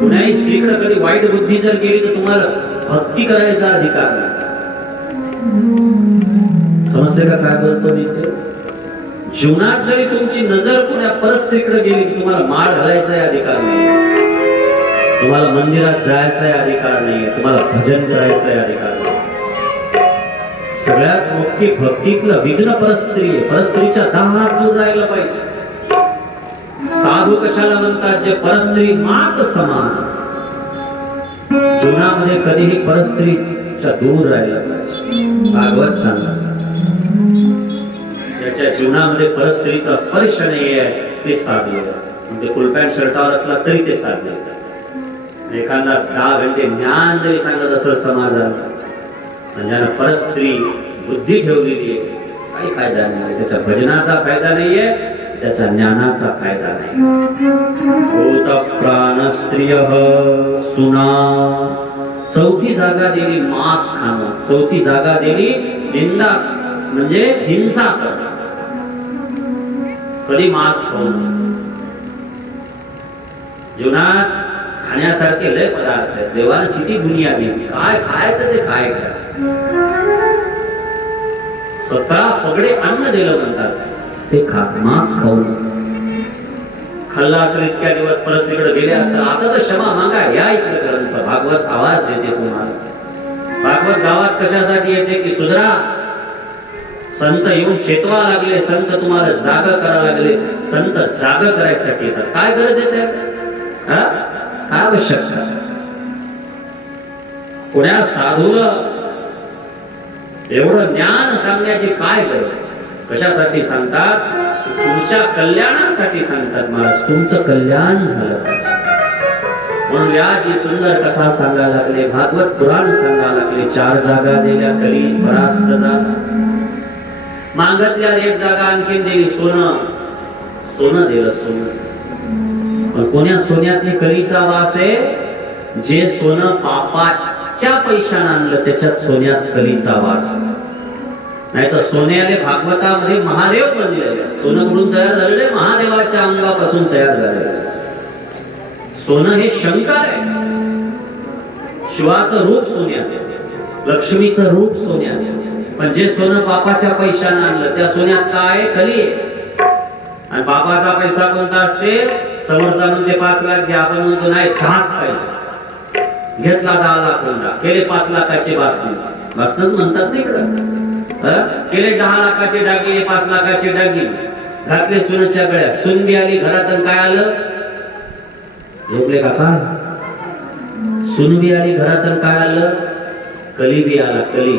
कुणाही स्त्रीकडे कधी वाईट बुद्धी जर गेली तर तुम्हाला भक्ती करायचा अधिकार नाही. समजते का काय बोलतो मी? जीवनात जरी तुमची नजर कोणा परस्त्रीकडे गेली की तुम्हाला माळ घालायचा अधिकार नाही, तुम्हाला मंदिरात जायचा अधिकार नाही, तुम्हाला भजन करायचा अधिकार नाही. सगळ्यात मोठी भक्तीतलं विघ्न परस्त्री आहे. परस्त्रीच्या 10 हात दूर राहायला पाहिजे. साधू कशाला म्हणतात? जे परस्त्री मात समान. जीवनामध्ये कधीही परस्त्रीच्या दूर राहायला पाहिजे. भागवत सांगा त्याच्या जीवनामध्ये परस्त्रीचा स्पर्श नाही आहे ते साधू. म्हणजे फुल पॅन्ट शर्टावर असला तरी ते साधू. एखादा 10 घंटे ज्ञान जरी सांगत असेल समाजात, ज्यानं परस्त्री बुद्धी ठेवलेली आहे, काही फायदा नाही. त्याच्या भजनाचा फायदा नाहीये, त्याच्या ज्ञानाचा फायदा नाही. भूत प्राण स्त्रिय सुना. चौथी जागा दिली मांस खाणं. चौथी जागा दिली निंदा म्हणजे हिंसा करणं. कधी मांस खाऊ नये. जीवनात खाण्यासारखे लय पदार्थ आहेत. देवाने किती दुनिया दिली, काय खायचं ते काय खायचं. 17 पगडे अन्न दिलं म्हणतात, ते खा. मांस खाऊ खाल्ला असेल इतक्या दिवस परस्त्रीकडे गेले असेल, आता तर क्षमा मागा. या इकडे ग्रंथ भागवत आवाज देते तुम्हाला. भागवत गावात कशासाठी येते की सुधरा. संत येऊन चेतवा लागले, संत तुम्हाला जाग करायला लागले. संत जाग करायसाठी येतात. काय गरज आहे? काय आवश्यकता? पुण्या साधूला एवढं ज्ञान सांगण्याची काय गरज? कशासाठी सांगतात? तुमच्या कल्याणासाठी सांगतात महाराज. तुमचं कल्याण झालं पाहिजे म्हणून व्याजी सुंदर कथा सांगायला लागले, भागवत पुराण सांगायला लागले. 4 जागा दिल्या, कली परास्त जागा. मागतल्यावर 1 जागा आणखीन दिली, सोनं. सोनं दिलं, सोनं. पण कोण्या सोन्यातली कलीचा वास आहे? जे सोनं पापाच्या पैशाने आणलं त्याच्यात सोन्यात कलीचा वास. नाही तर सोन्याले भागवतामध्ये महादेव बनलेले. सोनं कुठून तयार झालेले? महादेवाच्या अंगापासून तयार झालेले. सोनं हे शंकर आहे. शिवाचं रूप सोन्यात, लक्ष्मीचं रूप सोन्यात. पण जे सोनं पापाच्या पैशाने आणलं त्या सोन्यात काय? कली आहे. आणि पापाचा पैसा कोणता असते? समोरचा म्हणते 5 लाख घ्या, आपण म्हणतो नाही 10च पाहिजे. घेतला 10 लाख होता, केले 5 लाखाचे बासनी. बासनच म्हणतात नाही इकडं. केले 10 लाखाचे दागिने, 5 लाखाचे दागिने घातले सोन्याच्या गळ्यात. सुंदी आली घरात आणि काय आलं? झोपले काका? सुनबी आली घरात आणि काय आलं? कली बी आला, कली.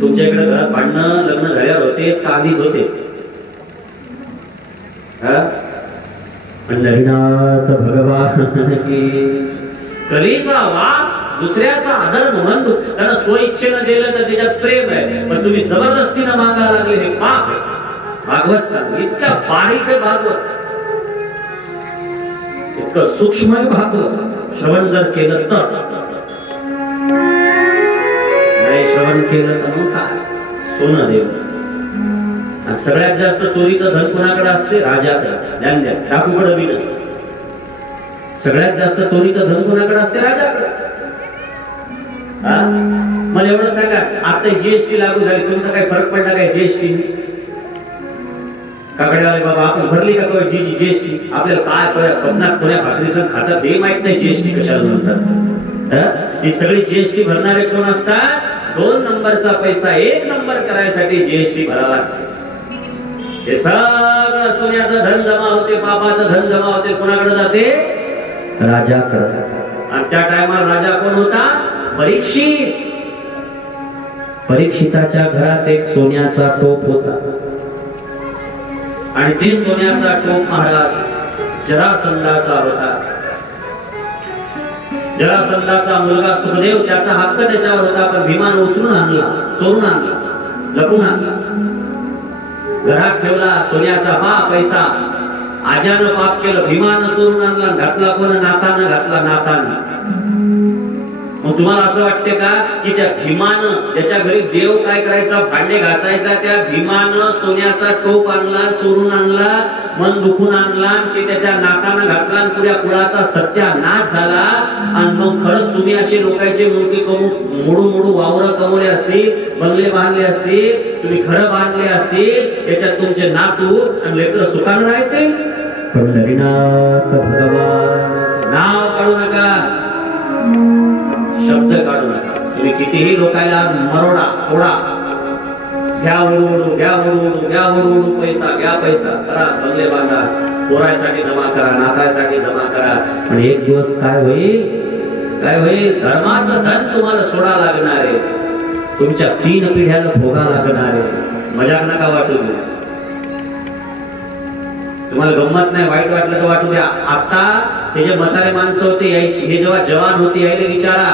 तुमच्या इकडे घरात भांडणं लग्न झाल्यावर होते का आधीच होते? पंढरीनाथ भगवान की. कलीचा वास, दुसऱ्याचा आदर म्हणतो. त्याला स्वइच्छेनं दिलं तर त्याच्यात प्रेम आहे, पण तुम्ही जबरदस्तीनं मागायला लागले, हे पाप आहे. भागवत सांग, इतक्या बारीक आहे भागवत, इतकं सूक्ष्म आहे भागवत. श्रवण जर केलं तर, नाही श्रवण केलं तर मग काय सोनं देव. सगळ्यात जास्त चोरीचं धन कोणाकडे असते? राजाकडे. ध्यान द्या, डाकूकडे बी नसते. सगळ्यात जास्त चोरीचं धन कोणाकडे असते? राजाकडे. मला एवढं सांगा, आता जीएसटी लागू झाली, तुमचा काही फरक पडला काय जीएसटी? काकडेवाले बाबा आपण भरली का जीएसटी? आपल्याला काय स्वप्नात कोण्या भाकरीचं खातात हे माहित नाही जीएसटी कशाला म्हणतात. ही सगळी जीएसटी भरणारे कोण असतात? 2 नंबरचा पैसा 1 नंबर करायसाठी जीएसटी भरावा लागतो. हे सगळं सोन्याचं धन जमा होते, पापाचं धन जमा होते, कोणाकडे जाते? राजाकडे. आणि त्या टायमाला राजा कोण होता? परीक्षित. परीक्षिताच्या घरात एक सोन्याचा टोप होता आणि ते सोन्याचा टोप महाराज जरासंधाचा होता. जरासंधाचा मुलगा सुखदेव, त्याचा हक्क त्याच्यावर होता, पण भीमानं उचलून आणला, चोरून आणला, लपून आणला, घरात ठेवला. सोन्याचा पैसा आज्यानं पाप केलं, भीमानं चोरून आणला, घातला कोण? नातानं घातला, नातानं. मग तुम्हाला असं वाटते का की त्या भीमानं, ज्याच्या घरी देव काय करायचा? भांडे घासायचा, त्या भीमानं सोन्याचा टोप आणला, चोरून आणला, मन दुखून आणला, ते त्याच्या नाकानं घातला आणि पुऱ्या कुळाचा सत्यानाश झाला. आणि मग खरंच तुम्ही असे लोकांचे मूर्ती मोडू वावर कमवले असतील, बंगले बांधले असतील, तुम्ही घरं बांधले असतील, त्याच्यात तुमचे नातू आणि लेकरं सुखानं राहते. पंढरीनाथ भगवान नाव काढू नका, शब्द काढू नका. तुम्ही कितीही लोकांना मरोडा फोडा, घ्या ओढू, घ्या ओढू, घ्या ओढू, पैसा घ्या, पैसा करा, बंगले बांधा, पोरायसाठी जमा करा, नातायसाठी जमा करा. आणि एक दिवस काय होईल? काय होईल? धर्माचं धन तुम्हाला सोडा लागणार आहे, तुमच्या 3 पिढ्याला भोगा लागणार आहे. मजाक नका वाटू द्या. तुम्हाला गंमत नाही, वाईट वाटलं तर वाटू द्या. आता ते जे म्हातारे माणसं होते यायची, हे जेव्हा जवान होते, यायला विचारा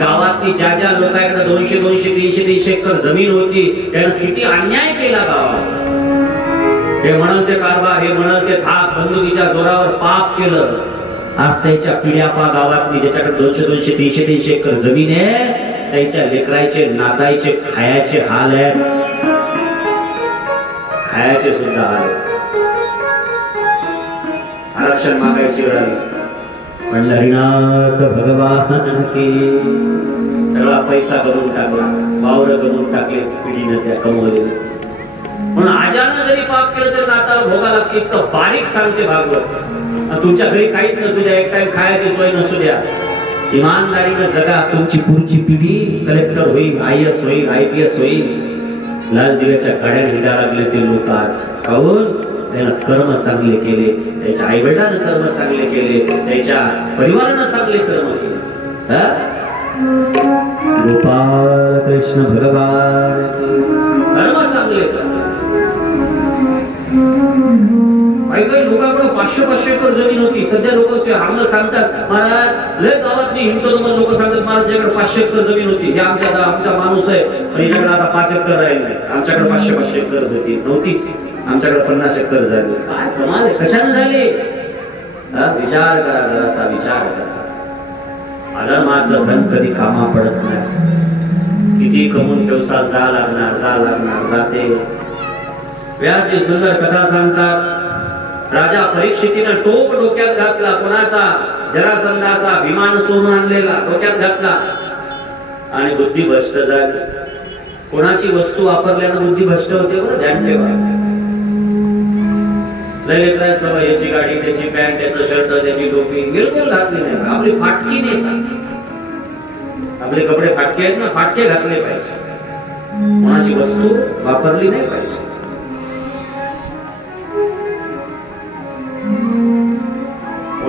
गावातली ज्या ज्या लोकांकडे 200, 200, 300, 300 एकर जमीन होती, त्यानं किती अन्याय केला गावात. हे म्हणत ते कारभार, हे म्हणत ते थाप, बंदुकीच्या जोरावर पाप केलं. आज त्याच्या पिढ्या पा गावातली ज्याच्याकडे 200, 200, 300, 300 एकर जमीन आहे, त्याच्या लेकरायचे, नातायचे, खायाचे हाल आहेत, खायाचे सुद्धा हाल आहेत. आरक्षण मागायची वेळ आली. पंढरीनाथ भगवान की. सगळा पैसा गमवून टाकला, वावर गमवून टाकले पिढीनं त्या कमवले. म्हणून आजानं जरी पाप केलं तरी नाताला भोगा लागते. इतकं बारीक सांगते भागवत. तुमच्या घरी काहीच नसू द्या, एक टाइम खायची सोय नसू द्या, इमानदारीनं जगा. तुमची पुढची पिढी कलेक्टर होईल, IAS होईल, IPS होईल. लाल दिव्याच्या गाड्या हिंडा लागले ते लोक आज. काहून? त्यानं कर्म चांगले केले, त्याच्या आई वडिलांना कर्म चांगले केले, त्याच्या परिवारानं चांगले कर्म केले. गोपाल कृष्ण भगवान कर्म चांगले करतात. काही लोकांकडे 500-500 एकर जमीन होती. सध्या लोक आम्हाला सांगतात, महाराज लय गावात नाही हिंडतो, मला लोक सांगतात महाराज ज्याकडे 500 एकर जमीन होती, हे आमचा माणूस आहे, पण याच्याकडे आता 5 एकर राहील नाही. आमच्याकडे 500-500 एकर होती, नव्हतीच, आमच्याकडे 50 एकर झाली. काय कमाल आहे, कशाने झाले? विचार करा, जरासा विचार करा. अधर्माचं धन कधी कामा पडत नाही. किती कमवून ठेवसाल, जा लागणार जाते. व्यासजी सुंदर कथा सांगतात. राजा परीक्षितीनं टोप डोक्यात घातला, कोणाचा? जरासंधाचा, भीमानं चोरून आणलेला डोक्यात घातला आणि बुद्धी भ्रष्ट झाली. कोणाची वस्तू वापरल्यानं बुद्धी भ्रष्ट होते बरं, ध्यान ठेवा. लय सवय, याची गाडी, त्याची पॅन्ट, त्याचं शर्ट, त्याची टोपी बिलकुल घातली नाही. आपली फाटकी नाही सांग, आपले कपडे फाटके आहेत ना, फाटके घातले पाहिजे. कोणाची वस्तू वापरली नाही पाहिजे.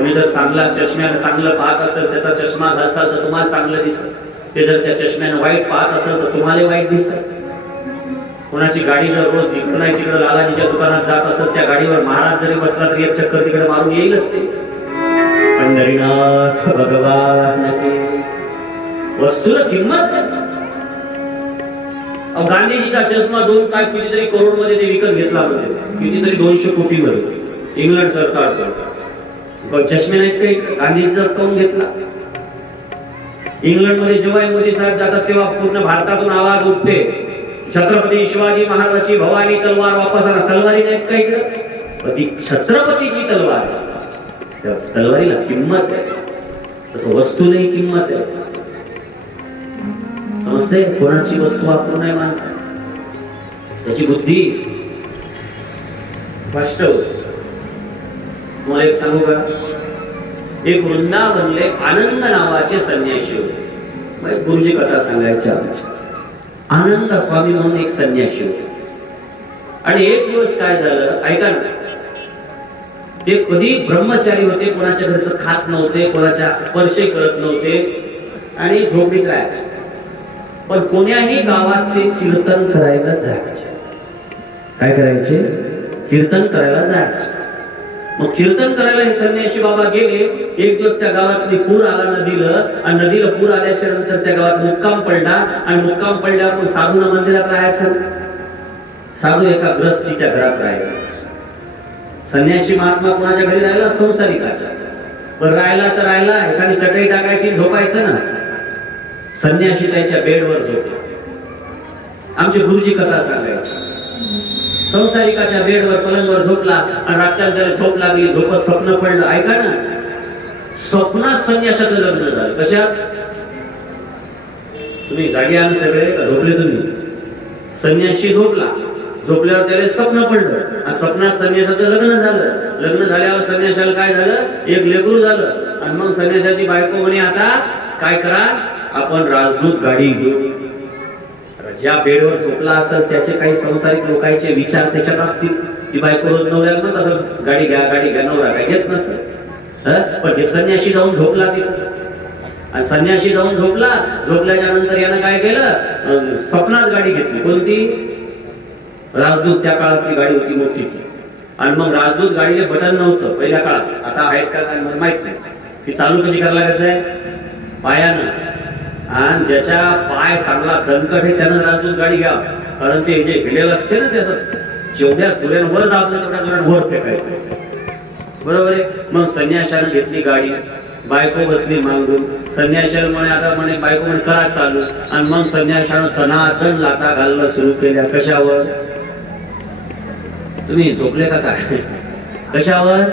कोणी जर चांगला चष्म्यानं चांगलं पाहत असेल, त्याचा चष्मा घालसाल तर तुम्हाला चांगलं दिसेल. ते जर त्या चष्म्यानं वाईट पाहत असेल तर तुम्हाला वाईट दिसेल. कोणाची गाडी जर रोज जिकडं नाही तिकडं लालाजीच्या दुकानात जात असेल, त्या गाडीवर महाराज जरी बसला तरी एक चक्कर तिकडे मारून येईलच ते. पंढरीनाथ भगवान की. वस्तूला किंमत नाही. गांधीजीचा चष्मा 2 काय कितीतरी करोड मध्ये ते विकत घेतला म्हणजे, कितीतरी 200 कोटी मध्ये इंग्लंड सरकार. पण चष्मे नाहीत काही, गांधीजीचाच काऊन घेतला. इंग्लंड मध्ये जेव्हा मोदी साहेब जातात तेव्हा पूर्ण भारतातून आवाज उठते, छत्रपती शिवाजी महाराजांची भवानी तलवार वापस आणा. तलवारी नाहीत काही इकडं, ती छत्रपतीची तलवार. त्या तलवारीला किंमत आहे, तसं वस्तूलाही किंमत आहे. समजते? कोणाची वस्तू वापरू नये माणसा, त्याची बुद्धी स्पष्ट होते. मला एक सांगू का, एक वृंदावनले आनंद नावाचे संन्यासी होते. मग गुरुजी कथा सांगायची आमची. आनंद स्वामी म्हणून एक संन्यासी होते. आणि एक दिवस काय झालं ऐका ना, ते कधी ब्रह्मचारी होते, कोणाच्या घरचं खात नव्हते, कोणाच्या स्पर्शही करत नव्हते आणि झोपडीत राहायचे. पण कोण्याही गावात ते कीर्तन करायला जायचे. काय करायचे? कीर्तन करायला जायचे. मग कीर्तन करायला हे संन्यासी बाबा गेले. एक दिवस त्या गावात पूर आला नदीला, आणि नदीला पूर आल्याच्या नंतर त्या गावात मुक्काम पडला. आणि मुक्काम पडल्यावर मग साधून मंदिरात राहायचं. साधू एका ग्रस्तीच्या घरात राहिला. संन्यासी महात्मा कोणाच्या घरी राहिला? संसारिकाच्या. पण राहिला तर राहिला, एखादी चटई टाकायची, झोपायचं ना. संन्यासी त्याच्या बेडवर झोपला. आमचे गुरुजी कथा सांगायचे. संसारिकाच्या बेडवर पलंगवर झोपला आणि रातच्या त्याला झोप लागली. झोपत स्वप्न पडलं. ऐका ना, स्वप्नात संन्यासाचं लग्न झालं. कशात? तुम्ही जागी आहात सगळे का झोपले तुम्ही? संन्यासी झोपला, झोपल्यावर त्याला स्वप्न पडलं आणि स्वप्नात संन्यासाचं लग्न झालं. लग्न झाल्यावर संन्यासाला काय झालं? एक लेकरू झालं. आणि मग संन्यासाची बायको म्हणे, आता काय करा, आपण राजदूत गाडी घेऊ. ज्या बेडवर झोपला असेल त्याचे काही संसारिक लोकांचे विचार त्याच्यात असतील. ती बायको रोज नवऱ्याला म्हणत असेल गाडी घ्या गाडी घ्या, नवरा काय घेत नसेल. पण हे संन्यासी जाऊन झोपला तिथं. आणि संन्यासी जाऊन झोपला. झोपल्याच्या नंतर यानं काय केलं? स्वप्नात गाडी घेतली. कोणती? राजदूत. त्या काळातली गाडी होती मोठी. आणि मग राजदूत गाडीला बटन नव्हतं पहिल्या काळात. आता आहेत का काय माहित नाही. ती चालू कशी करायला लागायचं आहे? पायानं. आणि ज्याच्या पाय चांगला दणकट आहे त्यानं राजदूत गाडी घ्या. कारण ते जे हिडेल असते ना, त्याचं जेवढ्या जोऱ्यानं वर दाबलं तेवढ्या जोऱ्यानं वर फेकायचं. बरोबर आहे. मग संन्याशानं घेतली गाडी. बायको बसली मागून. संन्याशाला म्हणे, आता म्हणे बायको म्हणे करा चालू. आणि मग संन्याशानं तनातन लाथा घालणं सुरू केल्या. कशावर? तुम्ही झोपले का काय? कशावर?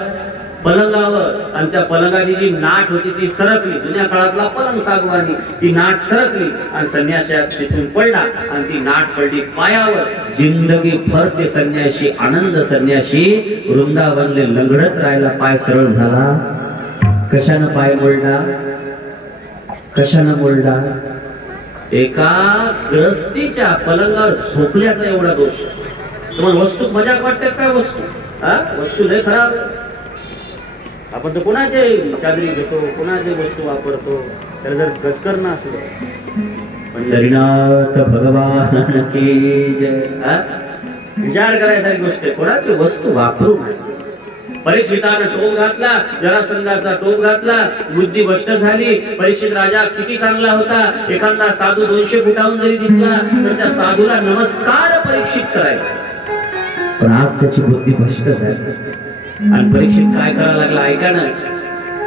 पलंगावर. आणि त्या पलंगाची जी नाट होती ती सरकली. जुन्या काळातला पलंग सागवानी. ती नाट सरकली आणि संन्यासा तिथून पडला आणि ती नाट पडली पायावर. जिंदगी भर ते संन्यासी, आनंद संन्यासी वृंदावनले लंगडत राहिला. पाय सरळ झाला. कशानं पाय मोडला? कशानं मोडला? एका ग्रस्तीच्या पलंगावर झोपल्याचा एवढा दोष. तुम्हाला वस्तू मजाक वाटते काय? वस्तू लय खराब. आपण तर कोणाचे चादरी घेतो, कोणाचे वस्तू वापरतो, त्याला जर गचकरणं असलं. पंढरीनाथ भगवान की जय. विचार करायसारखी गोष्ट आहे. कोणाची वस्तू वापरू नये. परीक्षितानं टोप घातला, जरासंधाचा टोप घातला, बुद्धी भ्रष्ट झाली. परीक्षित राजा किती चांगला होता. एखादा साधू 200 फुटाहून जरी दिसला तर त्या साधूला नमस्कार परीक्षित करायचा. पण आज त्याची बुद्धी भ्रष्ट झाली. आणि परीक्षित काय करायला लागला ऐका ना.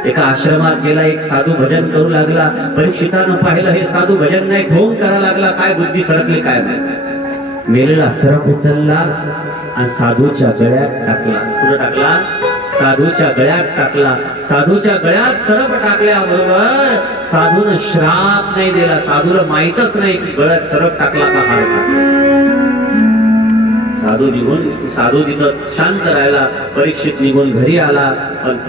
एका आश्रमात गेला, एक साधू भजन करू लागला. परीक्षितानं पाहिलं हे साधू भजन नाही, ढोंग करायला लागला. काय बुद्धी सरकली काय माहिती. मेलेला सरप उचलला आणि साधूच्या गळ्यात टाकला. कुठं टाकला? साधूच्या गळ्यात टाकला. साधूच्या गळ्यात सरप टाकल्याबरोबर साधून श्राप नाही दिला. साधूला माहीतच नाही की गळ्यात सरप टाकला का हार टाकला. साधू निघून, साधू तिथं शांत राहिला. परीक्षित निघून घरी आला.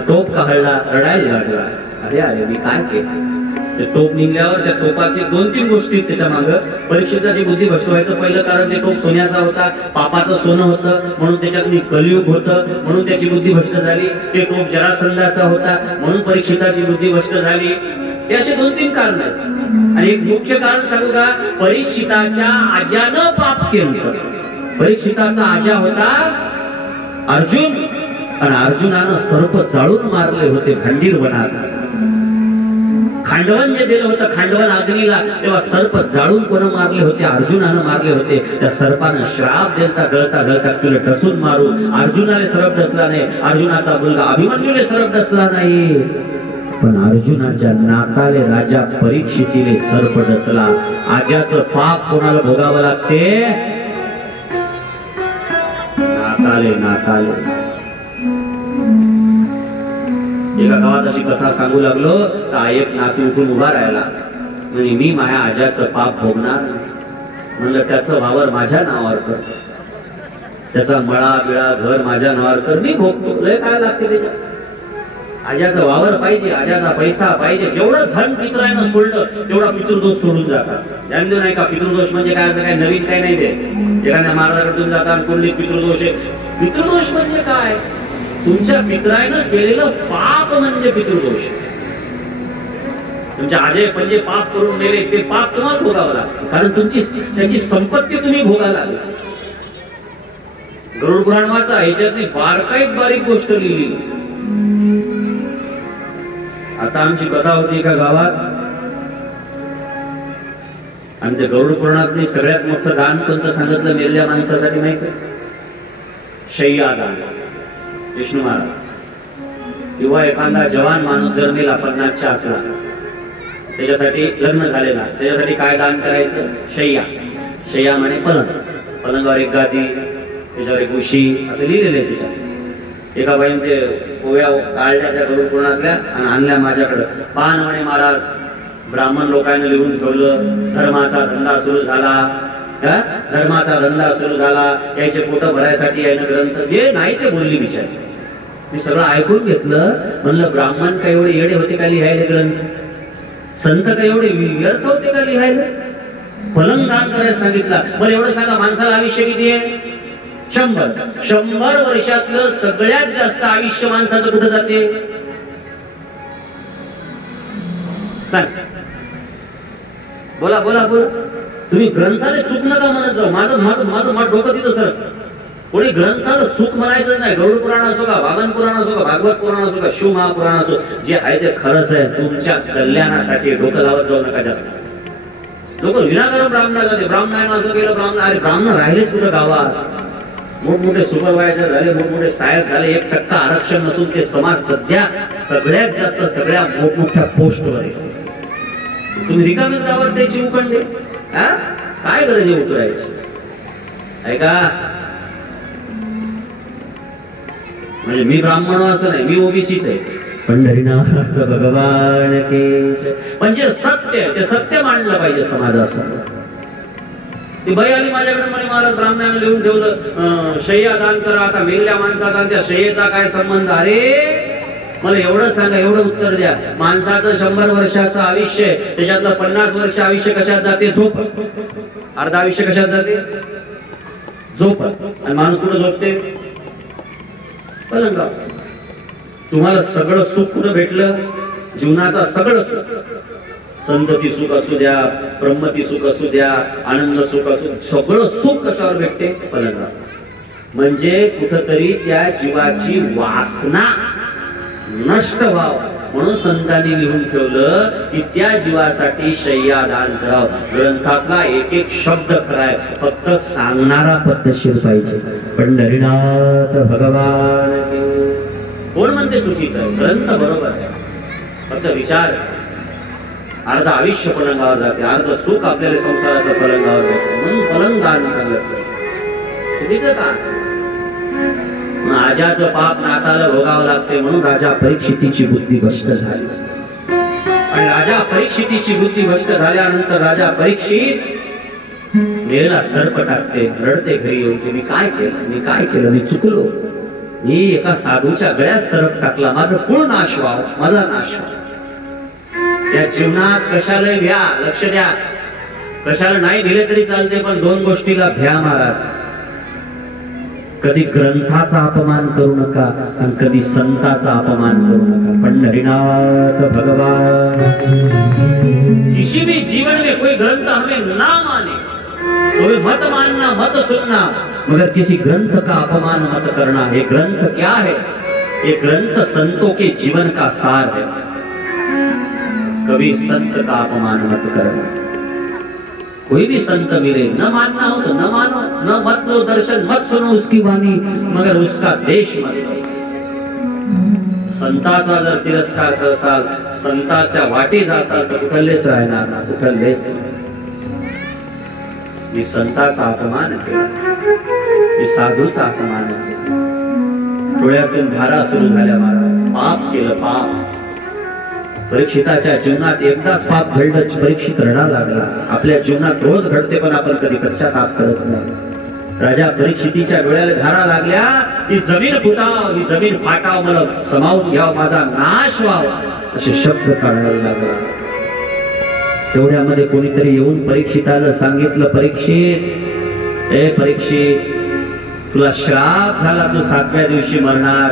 टोप काढला, रडायला लागला. अरे अरे मी काय केलं? ते टोप निघल्यावर त्या टोपाची 2-3 गोष्टी त्याच्या मागं. परीक्षिताची बुद्धी भ्रष्ट व्हायचं पहिलं कारण ते टोप सोन्याचा होता, पापाचं सोनं होतं म्हणून त्याच्यात कलियुग होतं म्हणून त्याची बुद्धी भ्रष्ट झाली. ते टोप जरासंधाचा होता म्हणून परीक्षिताची बुद्धी भ्रष्ट झाली. हे असे 2-3 कारण आहेत. आणि एक मुख्य कारण सांगू का, परीक्षिताच्या आज्यानं पाप केलं. परीक्षिताचा आज्या होता अर्जुन आणि अर्जुनानं सर्प जाळून मारले होते खंडीर वनात. खांडवन जे दिलं होतं खांडवन अग्नीला, तेव्हा सर्प जाळून कोण मारले होते? अर्जुनानं मारले होते. त्या सर्पानं श्राप देता जळता जळता तुला डसून मारू. अर्जुनाने सरप डसला नाही, अर्जुनाचा मुलगा अभिमन्यूने सरप डसला नाही, पण अर्जुनाच्या नाकाले राजा परीक्षितीने सर्प डसला. आज्याचं पाप कोणाला भोगावं लागते? नाकाले नाकाले. एका गावात अशी कथा सांगू लागलो तर एक नातू उठून उभा राहिला म्हणजे मी माझ्या आज्याचं पाप भोगणार. म्हणलं त्याचं वावर माझ्या नावावर कर, त्याचा मळा बिळा घर माझ्या नावावर कर, मी भोगतो. लय काय लागते त्याच्या? आज्याचं वावर पाहिजे, आज्याचा पैसा पाहिजे. जेवढं धन पितरायनं सोडलं तेवढा पितृदोष सोडून जातात. जाणतो नाही का पितृदोष म्हणजे काय? असं काय नवीन काय नाही. ते एखाद्या महाराजाकडून जातात कोणते पितृदोष आहे. पितृदोष म्हणजे काय? तुमच्या पितरायनं केलेलं पाप म्हणजे पितृदोष. तुमच्या आजे पंजे पाप करून मेले ते पाप तुम्हाला भोगावं लागतं, कारण तुमची त्याची संपत्ती तुम्ही भोगायला लागली. गरुड पुराण वाचा, ह्याच्यात बारकाईत बारीक गोष्ट लिहिली. आता आमची कथा होती एका गावात, आमच्या गरुड पुराणातली सगळ्यात मोठं दान कोणतं सांगितलं मेलेल्या माणसासाठी माहिती? शय्या दान. विष्णू महाराज किंवा एखादा जवान माणूस जर मेला 50च्या आतला, त्याच्यासाठी लग्न झालेला, त्याच्यासाठी काय दान करायचं? शय्या. शय्या म्हणजे पलंग. पलंगावर एक गादी, त्याच्यावर एक उशी असं लिहिलेलं आहे त्याच्यात. एका बाईने ते ओव्या काढल्या त्या गरुड पुराणातल्या आणि आणल्या माझ्याकडं. पान म्हणे महाराज, ब्राह्मण लोकांनी लिहून ठेवलं, धर्माचा धंदा सुरू झाला, धर्माचा धंदा सुरू झाला, याचे पोट भरायसाठी यानं ग्रंथ जे नाही ते बोलली बिचारी. मी सगळं ऐकून घेतलं. म्हणलं ब्राह्मण काय एवढे येडे होते का लिहायला ग्रंथ? संत काय एवढे व्यर्थ होते का लिहायला? पलंग दान करायला सांगितलं. मला एवढं सांगा, माणसाला आयुष्य किती आहे? 100 वर्षातलं सगळ्यात जास्त आयुष्य माणसाचं कुठं जाते? सांग, बोला बोला बोला. तुम्ही ग्रंथाला चूक नका म्हणत जाऊ. माझं माझं माझं माझं डोकं तिथं सर. कोणी ग्रंथाला चूक म्हणायचं नाही. गरुड पुराण असो का, वामन पुराण असो का, भागवत पुराण असो का, शिव महापुराण असो, जे आहे ते खरंच आहे. तुमच्या कल्याणासाठी डोकं लावत जाऊ नका जास्त. लोक विनाकारण ब्राह्मण जाते, ब्राह्मणानं असं केलं, ब्राह्मण. अरे ब्राह्मण राहिलेच कुठं गावात? मोठमोठे सुपरवायझर झाले, मोठमोठे साहेब झाले, 1% आरक्षण नसून ते समाज सध्या सगळ्यात जास्त सगळ्या मोठमोठ्या पोस्टवर आहे. तुम्ही रिकामीच गावात त्याची उकंडे काय गरज आहे उतरायची? ऐका, म्हणजे मी ब्राह्मण असं नाही, मी ओबीसीच आहे. पंढरीनाथ भगवान के. म्हणजे सत्य, ते सत्य मांडलं पाहिजे समाजासमोर. ती बाई आली माझ्याकडे, म्हणे महाराज ब्राह्मणाने लिहून ठेवलं शय्या दान करा. आता मेलेल्या माणसाचा त्या शय्येचा काय संबंध? अरे मला एवढं सांगा, एवढं उत्तर द्या. माणसाचं 100 वर्षाचं आयुष्य, त्याच्यातलं 50 वर्ष आयुष्य कशात जाते? झोप. अर्धा आयुष्य कशात जाते? झोप. आणि माणूस कुठं झोपते? पलंगावर. तुम्हाला सगळं सुख कुठं भेटलं? जीवनाचा सगळं सुख, संतती सुख असू द्या, ब्रह्मती सुख असू द्या, आनंद सुख असू, सगळं सुख कशावर भेटते? पलंगावर. म्हणजे कुठंतरी त्या जीवाची वासना नष्ट व्हाव म्हणून संतांनी लिहून ठेवलं की त्या जीवासाठी शय्या दान करावं. ग्रंथातला एक एक शब्द खराय, फक्त सांगणारा पद्धतशीर पाहिजे. पंढरीनाथ भगवान. कोण म्हणते चुकीचं आहे? ग्रंथ बरोबर आहे, फक्त विचार. अर्ध आयुष्य पलंगावर जाते, अर्ध सुख आपल्याला संसाराचं पलंगावर जाते. म्हणून पलंग दान सांगितलं. चुकीचं का? आज्याचं पाप नाकाला भोगावं लागते म्हणून राजा परीक्षितीची बुद्धी भ्रष्ट झाली. आणि राजा परीक्षितीची बुद्धी भ्रष्ट झाल्यानंतर राजा परीक्षित मेलेला सर्प टाकते, रडते घरी येऊन की मी काय केलं, मी काय केलं, मी चुकलो. मी एका साधूच्या गळ्यात सर्प टाकला, माझा कुळ नाश व्हावा, माझा नाश व्हावा. या जीवनात कशाला भ्या, लक्ष द्या. कशाला नाही दिले तरी चालते, पण दोन गोष्टीला भ्या महाराज. कधी ग्रंथाचा अपमान करू नका आणि कधी संताचा अपमान करू नका. पंढरीनाथ भगवान. किसी भी जीवन में कोई ग्रंथ हमें ना माने तो भी मत मानना, मत सुनना, मगर किसी ग्रंथ का अपमान मत करना. ये ग्रंथ क्या है? ये ग्रंथ संतों के जीवन का सार है. कभी संत का अपमान मत करना. कोई भी संत मिले, न मानना हो तो न मानो, न मत लो दर्शन, मत सुनो उसकी वाणी, मगर उसका देश मत लो. संताचा जर तिरस्कार करसाल, संताच्या वाटी जासाल तर कुठलेच राहणार ना, कुठलेच. मी संताचा अपमान केला, मी साधूचा अपमान केला. डोळ्यातून धारा सुरू झाल्या महाराज. पाप केलं, पाप. परीक्षिताच्या जीवनात एकदाच पाप घडलं, परीक्षित रडा लागला. आपल्या जीवनात रोज घडते, पण आपण कधी पश्चाताप करत नाही. राजा परीक्षितीच्या डोळ्याला धारा लागल्या. ही जमीन फुटाव, ही जमीन फाटाव, मला समावून घ्याव, माझा नाश व्हावा, असे शब्द काढायला लागला. तेवढ्यामध्ये कोणीतरी येऊन परीक्षिताला सांगितलं, परीक्षित, ए परीक्षित, तुला श्राप झाला, तू 7व्या दिवशी मरणार.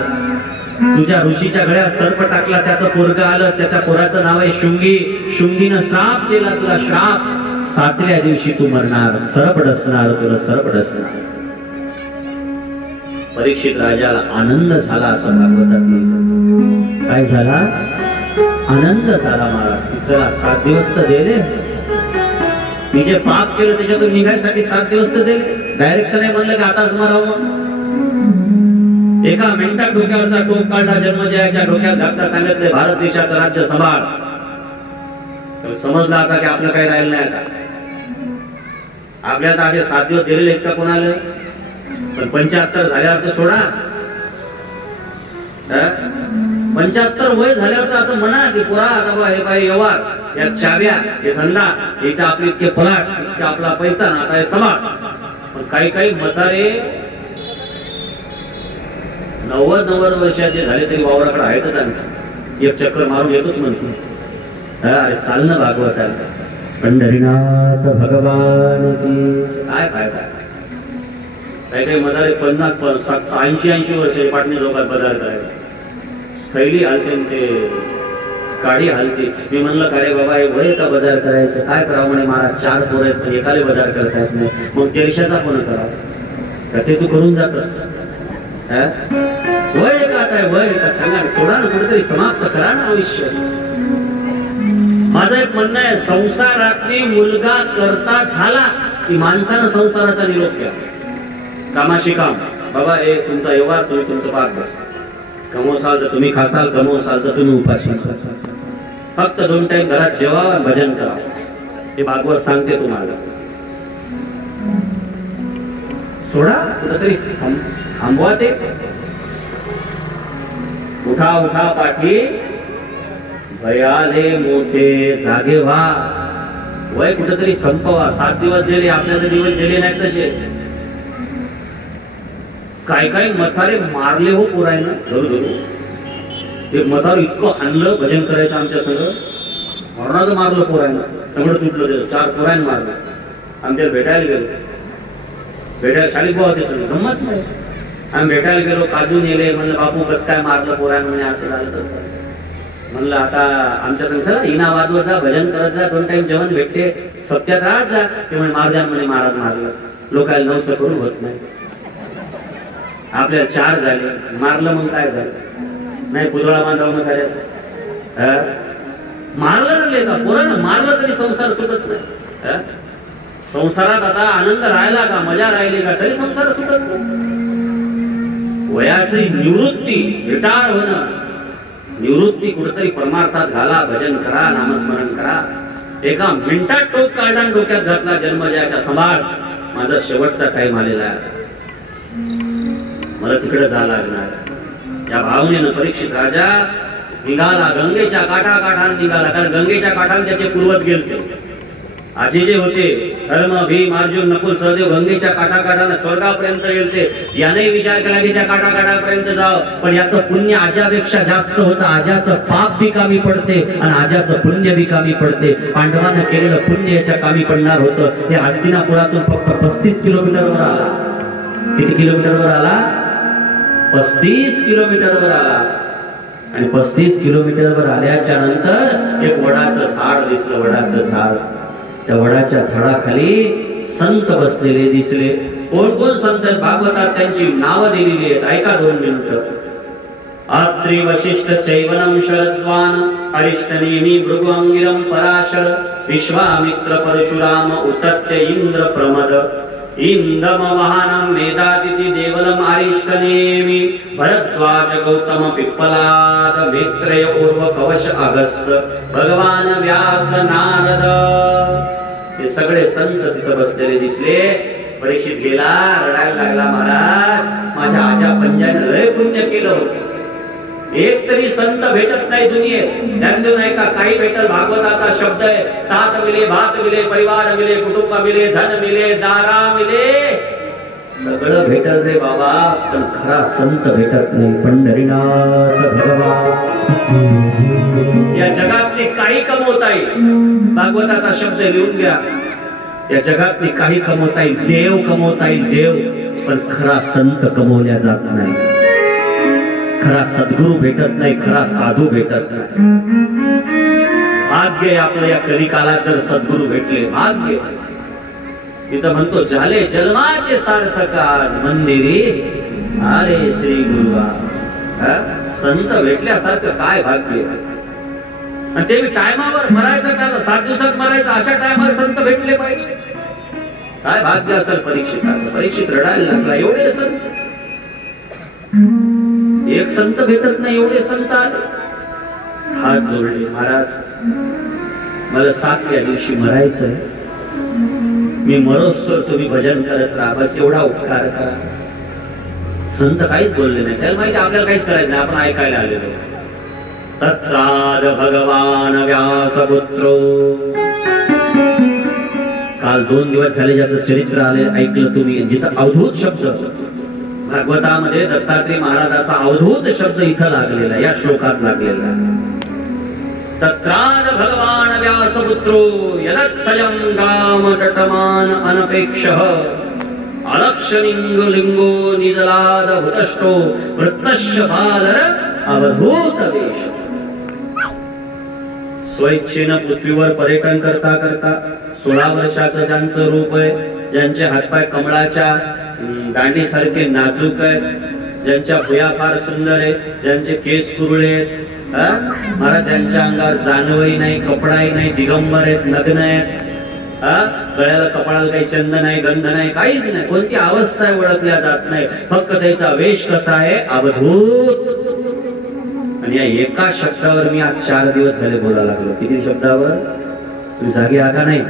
तुझ्या ऋषीच्या गळ्यात सर्प टाकला, त्याचं पोरग आलं, त्याच्या पोराचं नाव आहे शुंगी. शुंगीनं श्राप दिला तुला, श्राप. 7व्या दिवशी तू मरणार, सरप डसणार, तुला सरप डसणार. परीक्षित राजाला आनंद झाला असं भागवतात लिहिलं. काय झाला? आनंद झाला मला. चला 7 दिवस तर दिले, मी जे पाप केलं त्याच्यातून निघायसाठी 7 दिवस तर दिले. डायरेक्ट नाही म्हणलं की आताच मरावं. एका मिनिटात डोक्यावरचा टोप काढला, जन्मजयाच्या डोक्यात घातला, सांगितले भारत देशाचं राज्य सांभाळ. समजलं आता की आपलं काही राहिलं नाही. आता आपल्याला असे 7 दिवस दिलेले आहेत का कोणाला? पण 75 झाल्यावर तर सोडा. 75 वय झाल्यावर तर असं म्हणा की पुरा आता बा हे बाई व्यवहार, या चाव्या, हे धंदा, इथे आपले इतके फलाट, इतके आपला पैसा, आता हे सांभाळ. पण काही काही म्हातारे 90 वर्षाचे झाले तरी वावराकडे आहेतच. आम्ही एक चक्कर मारून येतोच म्हणतो. अरे चाल ना भागवताला. पंढरीनाथ भगवान की. काय फायदा? काही काही म्हातारे 50, 80 वर्षाचे पाटणी लोकात बाजार करायचा. थैली हालते, ते काडी हालते. मी म्हणलं का रे बाबा, हे वय का बाजार करायचं? काय करावं म्हणे महाराज, 4 पोरं आहेत, पण एकाले बाजार करता येत नाही. मग 1300चा कोण करावं? ते तू करून जातस. वय का काय वय का सांगा, सोडा ना, कुठेतरी समाप्त करा ना आयुष्य. माझं एक म्हणणं आहे, संसारातली मुलगा करता झाला की माणसानं संसाराचा निरोप घ्या. कामाशी काम. बाबा हे तुमचा व्यवहार, तुम्ही तुमचं पाठ बसा. कमवसाल तर तुम्ही खासाल, कमवसाल तर तुम्ही उपाशी. फक्त 2 टाइम घरात जेवा, भजन करा. हे भागवत सांगते तुम्हाला. सोडा, कुठेतरी थांबवा ते. उठा उठा पाठी, भयाले मोठे जागे व्हा. वय कुठेतरी संपवा. 7 दिवस दिले, आपल्याला दिवस दिले नाही तसे. काय काय मथारे मारले हो पोरायनं धरू धरू. ते मथार इतकं हाणलं, भजन करायचं आमच्या सगळं. मरणाचं मारलं पोरायनं, सगळं तुटलं. त्याचं 4 पोरायनं मारलं. आमच्याला भेटायला गेलो. भेटायला शाळेत भाव होते सगळं, गंमत नाही. आम्ही भेटायला गेलो, काजू नेले. म्हणलं बापू कसं काय मारलं पोरायनं? म्हणे असं झालं तर. म्हणलं आता आमच्या संग चला, इना वाजवत जा, भजन करत जा, 2 टाइम जेवण भेटते, सप्त्यात राहत जा. ते म्हणे मार द्या, म्हणे महाराज मारलं. लोकांना 900 करून होत नाही. आपल्याला 4 झाले, मारलं मग काय झालं? नाही पुतळा बांधावं करायचं. मारलं ना लेका पोरानं, मारलं तरी संसार सुटत नाही. संसारात आता आनंद राहिला का, मजा राहिली का, तरी संसार सुटत नाही. वयाची निवृत्ती, रिटायर होणं, निवृत्ती कुठेतरी परमार्थात घाला. भजन करा, नामस्मरण करा. एका मिनिटात टोक काढला, डोक्यात घातला, जन्मजयाचा सांभाळ. माझा शेवटचा टाइम आलेला आहे, मला तिकडे जावं लागणार. या भावनेनं परीक्षित राजा निघाला. गंगेच्या काठाकाठाने निघाला, कारण गंगेच्या काठाने त्याचे पूर्वज गेले. आजी जे होते धर्म भीम अर्जुन नकुल सहदेव गंगेच्या काठाकाठाने स्वर्गापर्यंत गेलते, याने विचार केला की त्या काठाकाठापर्यंत जाव, पण याचं पुण्य आज्यापेक्षा जास्त होतं. आज्याचं पाप बी कामी पडते आणि आज्याचं पुण्य बी कामी पडते. पांडवानं केलेलं पुण्य याच्या कामी पडणार होतं. हे हस्तिनापुरातून फक्त 35 किलोमीटरवर आला. किती किलोमीटरवर आला? 35 किलोमीटरवर आला. आणि 35 किलोमीटरवर आल्याच्या नंतर एक वडाचं झाड दिसलं. वडाचं झाड, त्या वडाच्या झाडाखाली संत बसलेले दिसले. कोण कोण संत? भागवतात त्यांची नावं दिलेली आहेत. ऐका 2 मिनिटं. अत्रि वशिष्ठ चैवनम शरद्वान अरिष्टनेमी भृगु अंगिरम पराशर विश्वामित्र परशुराम उतत्य इंद्र प्रमद इंदम वाहनम मेधातिथि देवलम अरिष्टनेमी भरद्वाज गौतम पिप्पलाद मैत्रेय उर्व कवश अगस्त भगवान व्यास नारद, हे सगळे संत तिथं बसलेले दिसले. परीक्षित गेला, रडायला लागला. महाराज, माझ्या आजा पंजाने लय पुण्य केलं होतं. एक तरी संत भेटत नाही दुनियेत. ज्ञानदेव नाही का काही भेटल. भागवताचा शब्द आहे, तात मिले, भात मिले, परिवार मिले, कुटुंब मिले, धन मिले, दारा मिले, सगळं भेटल रे बाबा, पण खरा संत भेटत नाही. पंढरीनाथ भगवान. या जगातले काही कमवता येईल, भागवताचा शब्द लिहून घ्या. या जगातले काही कमवता येईल, देव कमवता येईल, देव, पण खरा संत कमवल्या जात नाही. खरा सद्गुरू भेटत नाही, खरा साधू भेटत नाही. भाग्य आपलं या कलिकालात जर सद्गुरू भेटले, भाग्य. तिथं म्हणतो झाले जन्माचे सार्थक मंदिरी अरे श्री गुरुवा. संत भेटल्यासारखं काय भाग्य. आणि ते टायमावर मरायचं का? 7 दिवसात मरायचं, अशा टायमावर संत भेटले पाहिजे. काय भाग्य असेल परीक्षिताचं. परीक्षित रडायला लागला. एवढे संत, एक संत भेटत नाही, एवढे संत आले. हात जोडले. महाराज, मला 7व्या दिवशी मरायचंय. मी मरोस तर तुम्ही भजन करत राहा, बस एवढा उपकार करा. संत काहीच बोलले नाही. त्याला माहिती आपल्याला काहीच करायचं नाही, आपण ऐकायला आलेलो. तत्राद भगवान व्यासपुत्रो. काल 2 दिवस झाले ज्याचं चरित्र आले ऐकलं तुम्ही, जिथं अवधूत शब्द भागवतामध्ये दत्तात्रय महाराजाचा अवधूत शब्द इथं लागलेला, या श्लोकात लागलेला. तत्राद भगवान व्यासपुत्रो यदक्षयं गामटटमान अनपेक्षः अलक्षलिंग लिंगो निजलाद भूतष्टो वृत्तश्च बालर अवधूत वेश. स्वइच्छेनं पृथ्वीवर पर्यटन करता करता 16 वर्षाचं ज्यांचं रूप आहे, ज्यांचे हातपाय कमळाच्या दांडीसारखे नाजूक आहे, ज्यांच्या भुया फार सुंदर आहे, ज्यांचे केस कुरळे आहेत, महाराज ज्यांच्या अंगावर जानवही नाही, कपडाही नाही, दिगंबर आहेत, नग्न आहेत, गळ्याला कपाळाला काही चंद नाही, गंध नाही, काहीच नाही, कोणती अवस्था ओळखल्या जात नाही. फक्त त्याचा वेश कसा आहे? अवधूत. आणि या एका शब्दावर मी आज 4 दिवस झाले बोलायला लागलो. किती शब्दावर? तुम्ही जागे आगा नाही.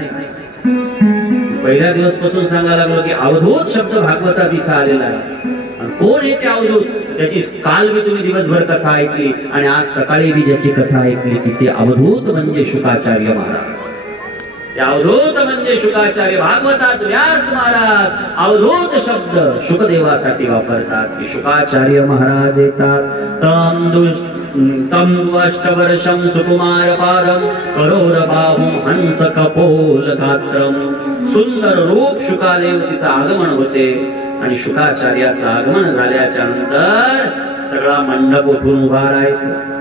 पहिल्या दिवस पासून सांगायला लागलो की अवधूत शब्द भागवतात इथं आलेला आहे. कोण आहे ते अवधूत? त्याची काल मी तुम्ही दिवसभर कथा ऐकली आणि आज सकाळी मी ज्याची कथा ऐकली की ते अवधूत म्हणजे शुकाचार्य महाराज. ते अवधूत म्हणजे शुकाचार्य. भागवतात व्यास महाराज अवधूत शब्द शुकदेवासाठी वापरतात की शुकाचार्य महाराज येतात. तम द्वष्टवर्षं सुकुमार पादम करोर बाहुं हंस कपोल गात्रम. सुंदर रूप शुकादेव तिथं आगमन होते आणि शुकाचार्याचं आगमन झाल्याच्या नंतर सगळा मंडप उठून उभा राहतो.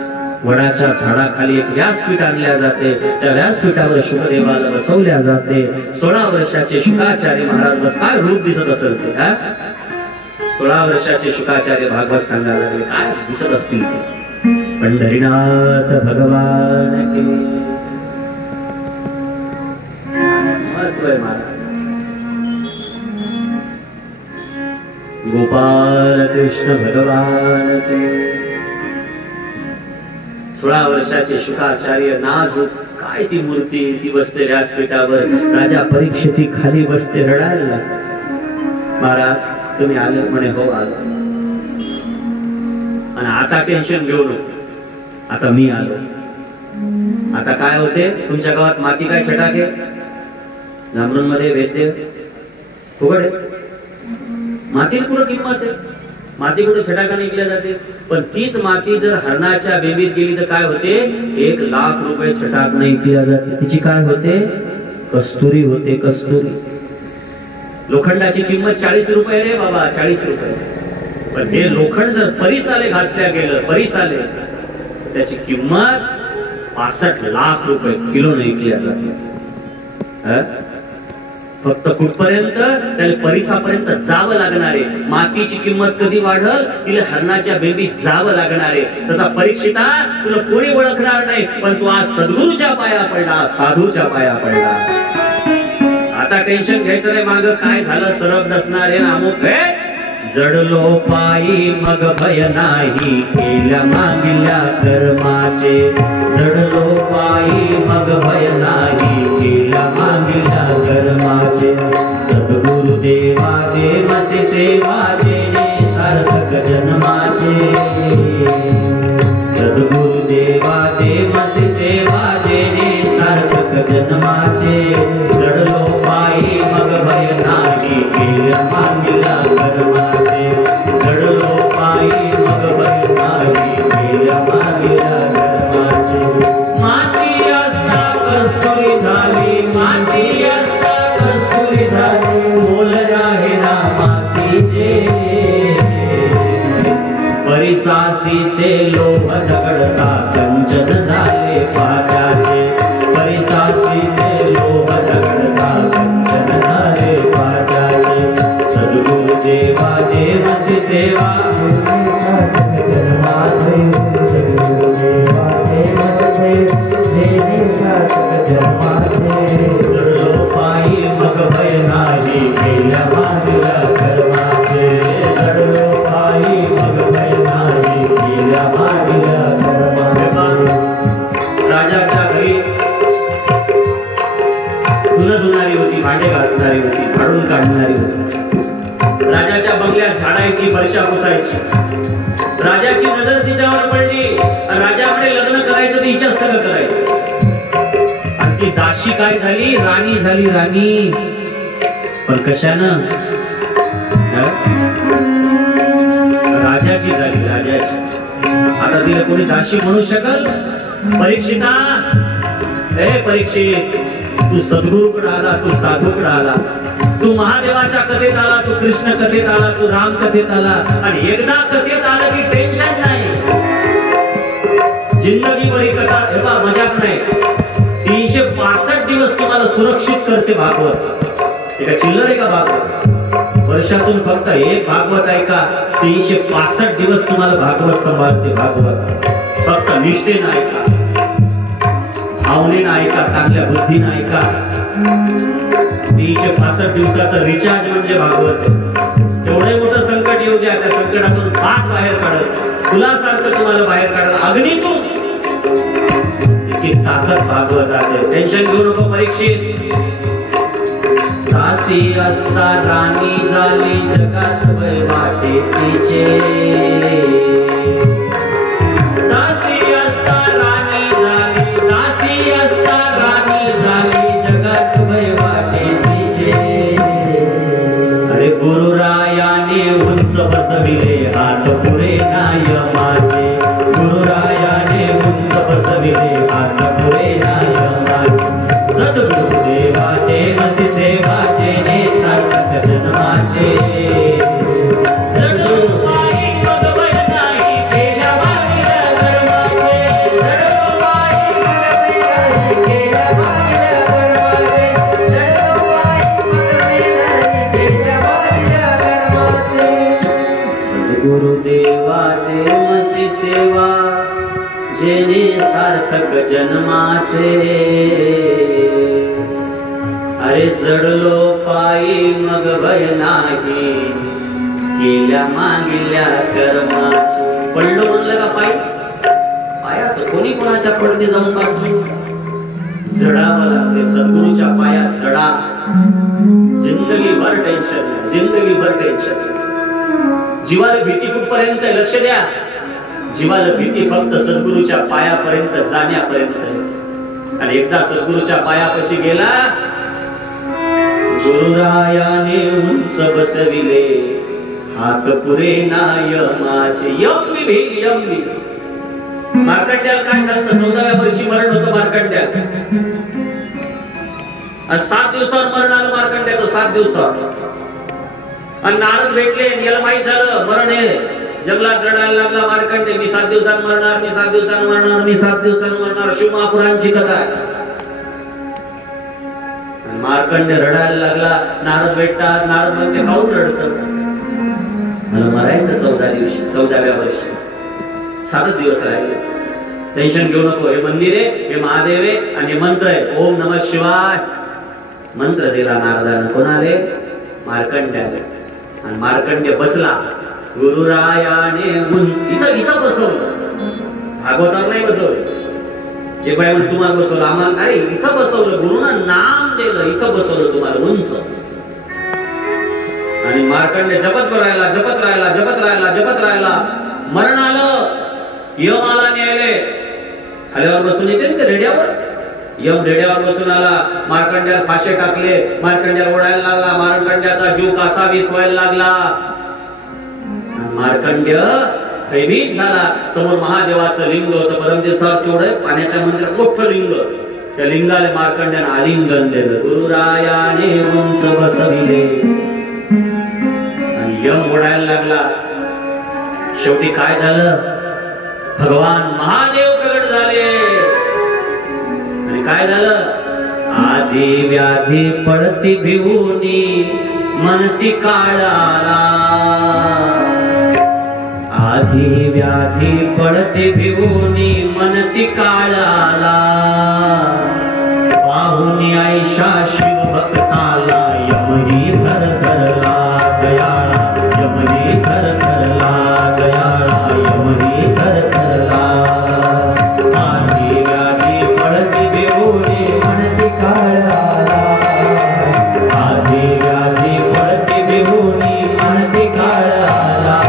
वडाच्या झाडाखाली एक व्यासपीठ आणल्या जाते. त्या व्यासपीठावर शुकदेवाला बसवल्या जाते. 16 वर्षाचे शुकाचार्य महाराज बस. काय रूप दिसत असेल ते? 16 वर्षाचे शुकाचार्य भागवत सांगायला लागले. काय दिसत असतील ते? पंढरीनाथ भगवान के महत्व आहे महाराज. गोपाल कृष्ण भगवान के. 16 वर्षाचे शुकाचार्य नाजूक, काय ती मूर्ती, ती बसते व्यासपीठावर. राजा परीक्षिती खाली बसते, रडायला. महाराज तुम्ही आले म्हणे? हो आलो. आणि आता टेन्शन घेऊ नको, आता मी आलो. आता काय होते तुमच्या गावात? माती काय छटाके? जांभरून मध्ये वैद्य फुगड आहे, मातीला कुठं किंमत आहे, माती कुठं छटाका निघल्या जाते. पण तीच माती जर हरणाच्या बेबीत गेली तर काय होते, 1,00,000 रुपये छटाक नाही केल्या जाते. तिची काय होते, कस्तुरी होते, कस्तुरी. लोखंडाची किंमत 40 रुपये रे बाबा, 40 रुपये. पण हे लोखंड जर परिसाले घासल्या गेलं, परिसाले, त्याची किंमत 65,00,000 रुपये किलो नाही केल्या जाते. फक्त कुठपर्यंत, त्याला परिसापर्यंत जावं लागणार आहे. मातीची किंमत कधी वाढल, तिला हरणाच्या बेबीत जावं लागणार आहे. तसा परीक्षिता, तुला कोणी ओळखणार नाही, पण तू आज सद्गुरूच्या पाया पडला, साधूच्या पाया पडला. आता टेन्शन घ्यायचं नाही, माग काय झालं, सरब नसणार आहे ना, अमुक आहे. जडलो पायी मग भय नाही, केल्या मागिल्या कर्माचे. जडलो पायी मग भय नाही, केल्या मागिल्या कर्माचे. सद्गुरु देवा देवसे सेवा देणे सार्थक जन्माचे. सद्गुरु देवा देवसे सेवा देणे सार्थक जन्माचे. जडलो पायी मग भय नाही, केल्या मागिल्या कर्माचे. जडलो पायी मग भय नाही, केल्या मागिल्या कर्माचे. माती असता कस्तुरी झाली, माती असता कस्तुरी झाली, मोल राहे ना मातीचे. परिसासी ते लोभ झगडता, कंचन झाले पाटाचे. परिसासी ते लोभ झगडता, कंचन झाले पाटाचे. सद्गुरु देवा देवसी सेवा जन्माचे. सद्गुरु देवा देवसे देणे सार्थक जन्माचे. जडलो पायी मग भय नाही, केल्या मागिल्या कर्माचे. जडलो पायी मग भय नाही, केल्या मागिल्या कर्माचे. राजाच्या घरी धुणं धुणारी होती, भांडे घासणारी होती, झाडून काढणारी होती. राजाच्या बंगल्यात झाडायची, फरशा पुसायची. राजाची नजर तिच्यावर पडली, राजाकडे लग्न करायचं तर हिच्या सगळं करायचं. आणि ती दाशी काय झाली, राणी झाली, राणी. पण कशानं, राजाची झाली, राजाची. आता तिला कोणी दाशी म्हणू शकल? परीक्षिता, हे परीक्षित, तू सद्गुरूकडे आला, तू साधूकडे आला, तू महादेवाच्या कथेत आला, तू कृष्ण कथेत आला, तू राम कथेत आला. आणि एकदा कथेत आलं की टेन्शन नाही. जिंदगी भरी कथा, एका मजाक नाही. 365 दिवस तुम्हाला सुरक्षित करते भागवत. एका चिल्लर आहे का भागवत? वर्षातून फक्त एक भागवत ऐका, 365 दिवस तुम्हाला भागवत सांभाळते. भागवत फक्त निष्ठेनं ऐका, भावनेनं ऐका, चांगल्या बुद्धीनं ऐका. 365 दिवसाचं रिचार्ज म्हणजे भागवत. एवढे मोठं संकट येऊ द्या, त्या संकटातून हात बाहेर काढत, फुलासारखं तुम्हाला बाहेर काढत, अग्नीतून. इतकी ताकद भागवत आहे. टेन्शन घेऊ नको परीक्षित. दासी असता राणी झाली, जगात वय वाटे तिचे. दासी असता राणी झाली, दासी असता राणी झाली, जगात वय वाटे तिचे. अरे गुरुरायाने उंच बसविले, हात पुरे नाय माझे. गुरुरायाने उंच बसविले, हात पुरे नाय माझे. सद्गुरु देवा देवसी सेवा देणे सार्थक जन्माचे. जडलो पायी मग भय नाही, केल्या मागिल्या कर्माचे. जडलो पायी मग भय नाही, केल्या मागिल्या कर्माचे. जडलो पायी मग भय नाही, केल्या मागिल्या कर्माचे. सद्गुरु देवा देवसी सेवा जेणे सार्थक जन्माचे. अरे जडलो पायी मग भय नाही, केल्या मागिल्या कर्माचे. पडलो म्हणलं का पायी? पायात कोणी कोणाच्या पडते जाऊन बसलो. जडावं लागते, सद्गुरूच्या पायात जडा. जिंदगी भर टेन्शन, जिंदगी भर टेन्शन. जीवाला भीती कुठपर्यंत आहे, लक्ष द्या. जीवाला भीती फक्त सद्गुरूच्या पायापर्यंत जाण्यापर्यंत. आणि एकदा सद्गुरूच्या पायापाशी गेला, गुरुरायाने उंच बसविले हात पुरे नाय माझे. यम भील यम भील. मार्कंड्याला काय झालं? 14व्या वर्षी मरण होतं मार्कंड्याला. 7 दिवसावर मरण आलं मार्कंड्याचं. 7 दिवसावर. आणि नारद भेटले. याला माहित झालं मरण आहे. जंगलात रडायला लागला मार्कंडे. मी 7 दिवसांत मरणार, मी 7 दिवसांत मरणार, मी 7 दिवसांत मरणार. शिवमहापुराणची कथा आहे. मार्कंडे रडायला लागला. नारद भेटतात. नारद म्हणते काऊन रडतं? मला मरायचं 14 दिवशी, 14व्या वर्षी. 7 दिवस राहिले. टेन्शन घेऊ नको. हे मंदिर आहे, हे महादेव आहे आणि हे मंत्र आहे. ओम नमः शिवाय मंत्र दिला नारदानं. कोणाले? मार्कंड्याला. आणि मार्कंड्य बसला. गुरुरायाने इथं बसवलं. भागवतावर नाही बसवलं. जे बाई म्हणून तुम्हाला बसवलं, आम्हाला काय इथं बसवलं. गुरुनं नाम दिलं, इथं बसवलं तुम्हाला उंच. आणि मार्कंड्य जपत राहिला, जपत राहिला, जपत राहिला, जपत राहिला. मरण आलं. यम आला न्यायले. खाल्यावर बसून येते ना ते रेड्यावर. यम रेड्यावर बसून आला. मार्कंड्याला फाशे टाकले. मार्कंड्याला ओढायला लागला. मार्कंड्याचा जीव कासा विसवायला लागला. मार्कंड्य भयभीत झाला. समोर महादेवाचं लिंग होतं. परमतीर्थावर तेवढं पाण्याच्या मंदिरात मोठं लिंग. त्या लिंगाला मार्कंड्यानं आलिंगन दिलं. गुरुरायाने उंच बसविले. आणि यम ओढायला लागला. शेवटी काय झालं? भगवान महादेव प्रगट झाले. आणि काय झालं? आधी व्याधी पडती भिवूनी मनती काळाला. आधी व्याधी पडते भिवूनी मनती काळाला. पाहुनी आयशा शिवभक्ताला यमही थरथरला गयाळा. यमही थरथरला गयाळा. यमही थरथरला. आधी व्याधी पडते भिवूनी मनती काळाला. आधी व्याधी पडते भिवूनी मनती काळाला.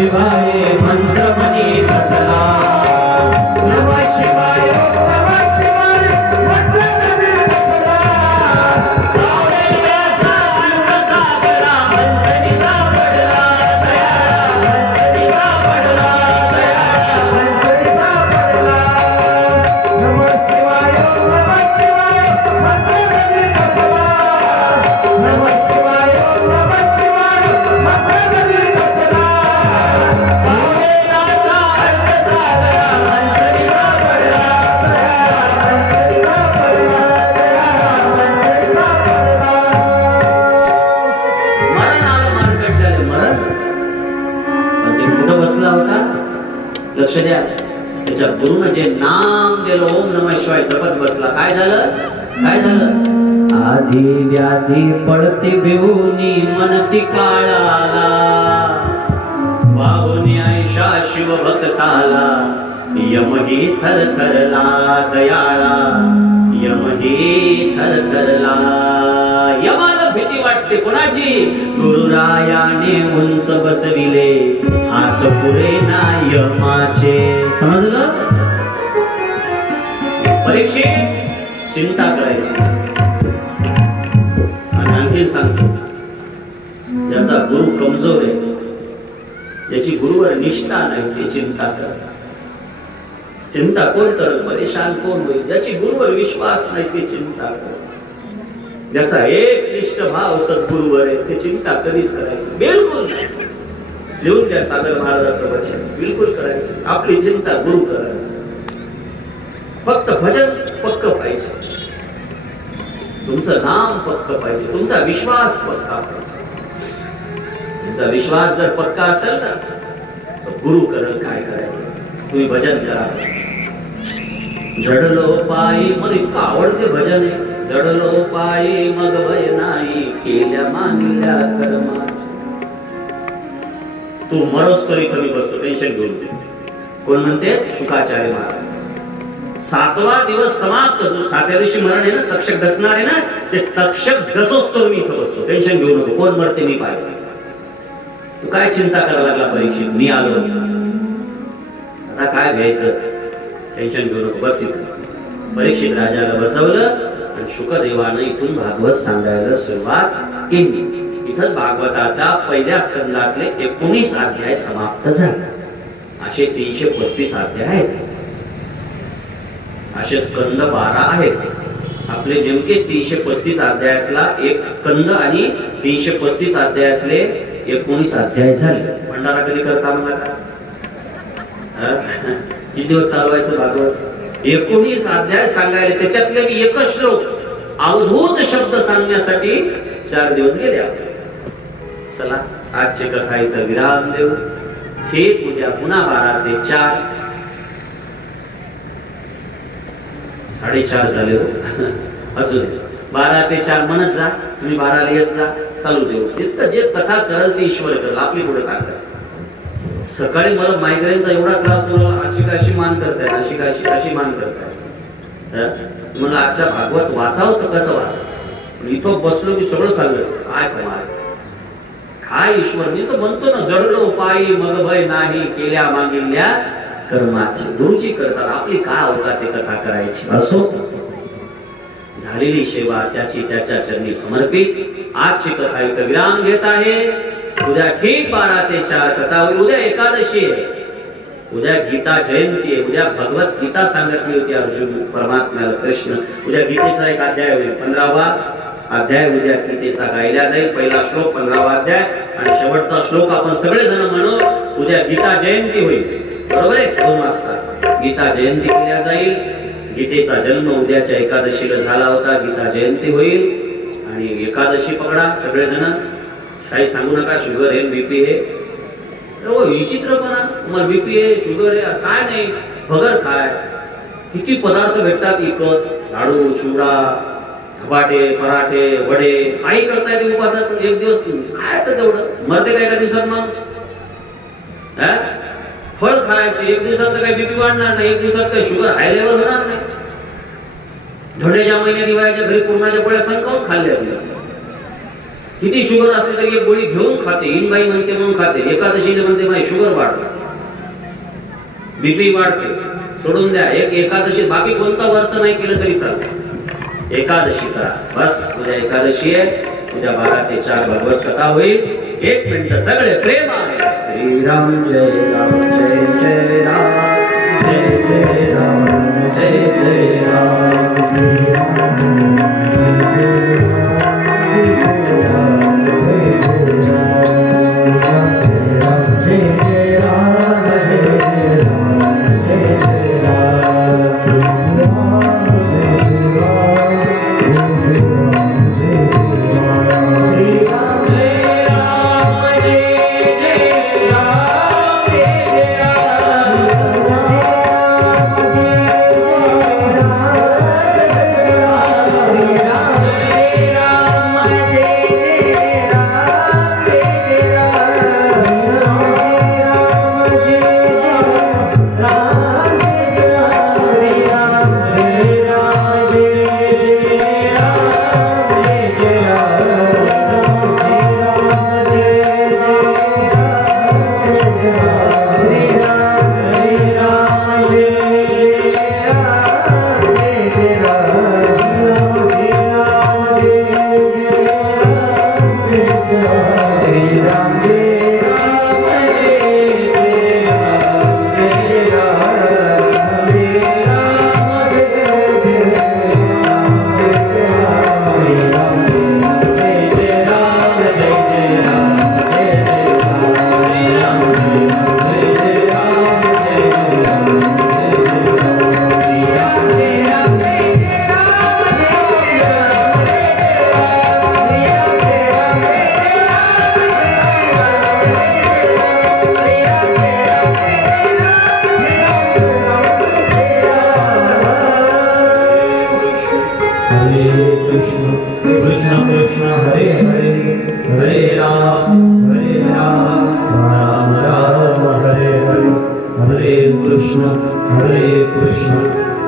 शिवाय मंत्र मनी बसला. नमः शिवाय नमः शिवाय मंत्र मनी बसला. सावळ्याचा अंत सागरा मंथनी सापडला. मंथनी सापडला. मंथनी सापडला. नमः शिवाय नमः शिवाय मंत्र मनी बसला. नमः शिवाय नमः शिवाय मंत्र मनी बसला. लक्ष द्या. त्याच्या गुरुनं जे नाम दिलं ओम नमः शिवाय जपत बसला. काय झालं? काय झालं? आधी व्याधी पडती भिवूनी मनती काळाला. पाहुनी आयशा शिवभक्ताला यमही थरथरला दयाळा. यमही थरथरला. यमाला भीती वाटते. कोणाची? गुरुरायाने उंच बसविले हात पुरे ना यमाचे. समजलं? परीक्षेत चिंता करायची. आणि आणखी सांगतो, ज्याचा गुरु कमजोर आहे, ज्याची गुरुवर निष्ठा नाही, ते चिंता करतात. चिंता कोण करत? परेशान कोण होईल? ज्याची गुरुवर विश्वास नाही, ते चिंता करतात. ज्याचा एकनिष्ठ भाव सद्गुरूवर आहे, ते चिंता कधीच करायची बिलकुल नाही. जेवून द्या सागर महाराजांचं वचन. बिलकुल करायची. आपली चिंता गुरु करायची. फक्त भजन पक्क पाहिजे. तुमचं नाम पक्क पाहिजे. तुमचा विश्वास पक्का पाहिजे. तुमचा विश्वास जर पक्का असेल ना, तर गुरु करल काय करायचं. तुम्ही भजन करा. जडलो पायी. मला इतकं आवडते भजन आहे. जडलो पायी मग भय नाही, केल्या मानल्या कर्माचे. तू मरोस तर इथं मी बसतो, टेन्शन घेऊन दे. कोण म्हणते? शुकाचार्य महाराज. 7वा दिवस समाप्त. 7व्या दिवशी मरण आहे ना, तक्षक डसणार आहे ना, ते तक्षक डसोच तर मी इथं बसतो. टेन्शन घेऊ नको, कोण मरते मी पाहतो. तू काय चिंता करायला लागला परीक्षित, मी आलो. आता काय घ्यायचं, टेन्शन घेऊ नको, बस इथं. परीक्षित राजाला बसवलं आणि शुकदेवानं इथून भागवत सांगायला सुरुवात केली. इथंच भागवताच्या पहिल्या स्कंदातले 19 अध्याय समाप्त झाले. असे 335 अध्याय आहेत. असे स्कंद 12 आहेत. आपले नेमके 335 अध्यायातला एक स्कंद आणि 335 अध्यायातले 19 अध्याय झाले. भंडारा कधी करता मला का? किती दिवस चालवायचं भागवत? 19 अध्याय सांगायला, त्याच्यातले मी एकच श्लोक अवधूत शब्द सांगण्यासाठी 4 दिवस गेले. चला आजची कथा इथं विराम देऊ. थेट उद्या पुन्हा 12 ते 4. 4:30 झाले असू दे. 12 ते 4 म्हणत जा, तुम्ही 12ला येत जा, चालू देऊ. जितकं जे कथा करल ते ईश्वर करल, आपली पुढे टाकत. सकाळी मला मायग्रेनचा एवढा त्रास होणार, अशी मान करताय, अशी मान करताय. मला आजच्या भागवत वाचावं तर कसं वाचावं? इथं बसलो की सगळं चाललं. काय कमाल, काय ईश्वर. मी तर म्हणतो ना, जडलो पायी मग भय नाही, केल्या मागितल्या कर्माची. गुरुजी करतात, आपली काय अवकात ते कथा करायची. असो, झालेली सेवा त्याची त्याच्या चरणी समर्पित. आजची कथा इथं विराम घेत आहे. उद्या ठीक 12 ते 4 कथा होईल. उद्या एकादशी आहे, उद्या गीता जयंती आहे. उद्या भगवत गीता सांगितली होती अर्जुन परमात्म्याला, कृष्ण. उद्या गीतेचा एक अध्याय होईल, 15वा अध्याय उद्या गीतेचा गायला जाईल. पहिला श्लोक 15वा अध्याय आणि शेवटचा श्लोक आपण सगळेजण म्हणू. उद्या गीता जयंती होईल, बरोबर आहे. 2 वाजता गीता जयंती केल्या जाईल. गीतेचा जन्म उद्याच्या एकादशीला झाला होता. गीता जयंती होईल आणि एकादशी पकडा सगळेजण. काही सांगू नका शुगर आहे, बीपी आहे. विचित्रपणा, तुम्हाला बीपी आहे, शुगर आहे, काय नाही. भगर काय, किती पदार्थ भेटतात विकत. लाडू, चिवडा, धपाटे, पराठे, वडे, काही करता येते उपासाचं. एक दिवस काय तेवढं मरते काय एका दिवसात माणूस? फळ खायचे, एक दिवसात तर काही बीपी वाढणार नाही, एक दिवसात काही शुगर हाय लेवल होणार नाही. धोंड्याच्या महिन्यात दिवाळीच्या घरी पूर्णाच्या पोळ्या संकावून खाल्ल्या. किती शुगर असले तरी एक गोळी घेऊन खाते. इनबाई म्हणते म्हणून खाते. एकादशीने म्हणते माझी शुगर वाढते, बीपी वाढते. सोडून द्या. एक एकादशी, बाकी कोणता व्रत नाही केलं तरी चालतं. एकादशी करा बस. उद्या एकादशी आहे. उद्या 12 ते 4 भगवत कथा होईल. 1 मिनिट सगळे प्रेमाने श्रीराम जय राम, जय जय राम, जय जय राम, जय जय राम.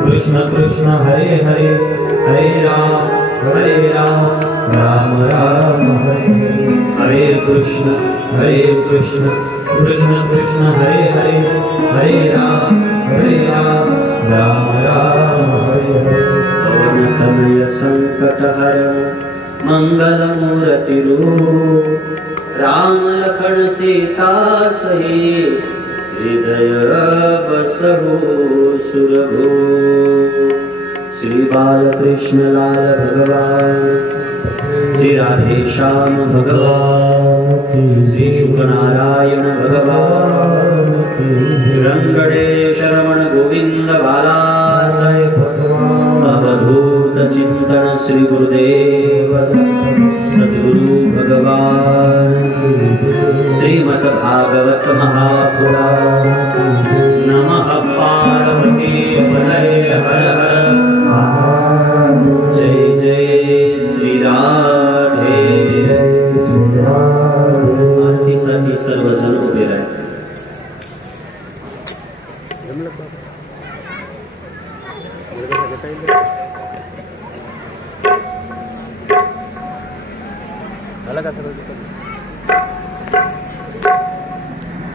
कृष्ण कृष्ण हरे हरे हरे राम राम राम हरे हरे कृष्ण कृष्ण कृष्ण हरे हरे हरे राम राम राम हरे हरे पवन तनय संकट हर मंगल मूर्ति रूप राम लखन सीता सहित हृदय बसहु सुरभूप श्री बालकृष्ण लाल भगवान श्री राधे श्याम भगवान श्री शुकनारायण भगवान रंगड़े शरवण गोविंद बाला अवधूत चिंतन श्री गुरुदेव सद्गुरु भगवान श्रीमद् भागवत महापुराण नमः पार्वती पतये हर हर जय जय श्री राधे आरतीसाठी सर्वजण उभे राहा झालं का सगळं?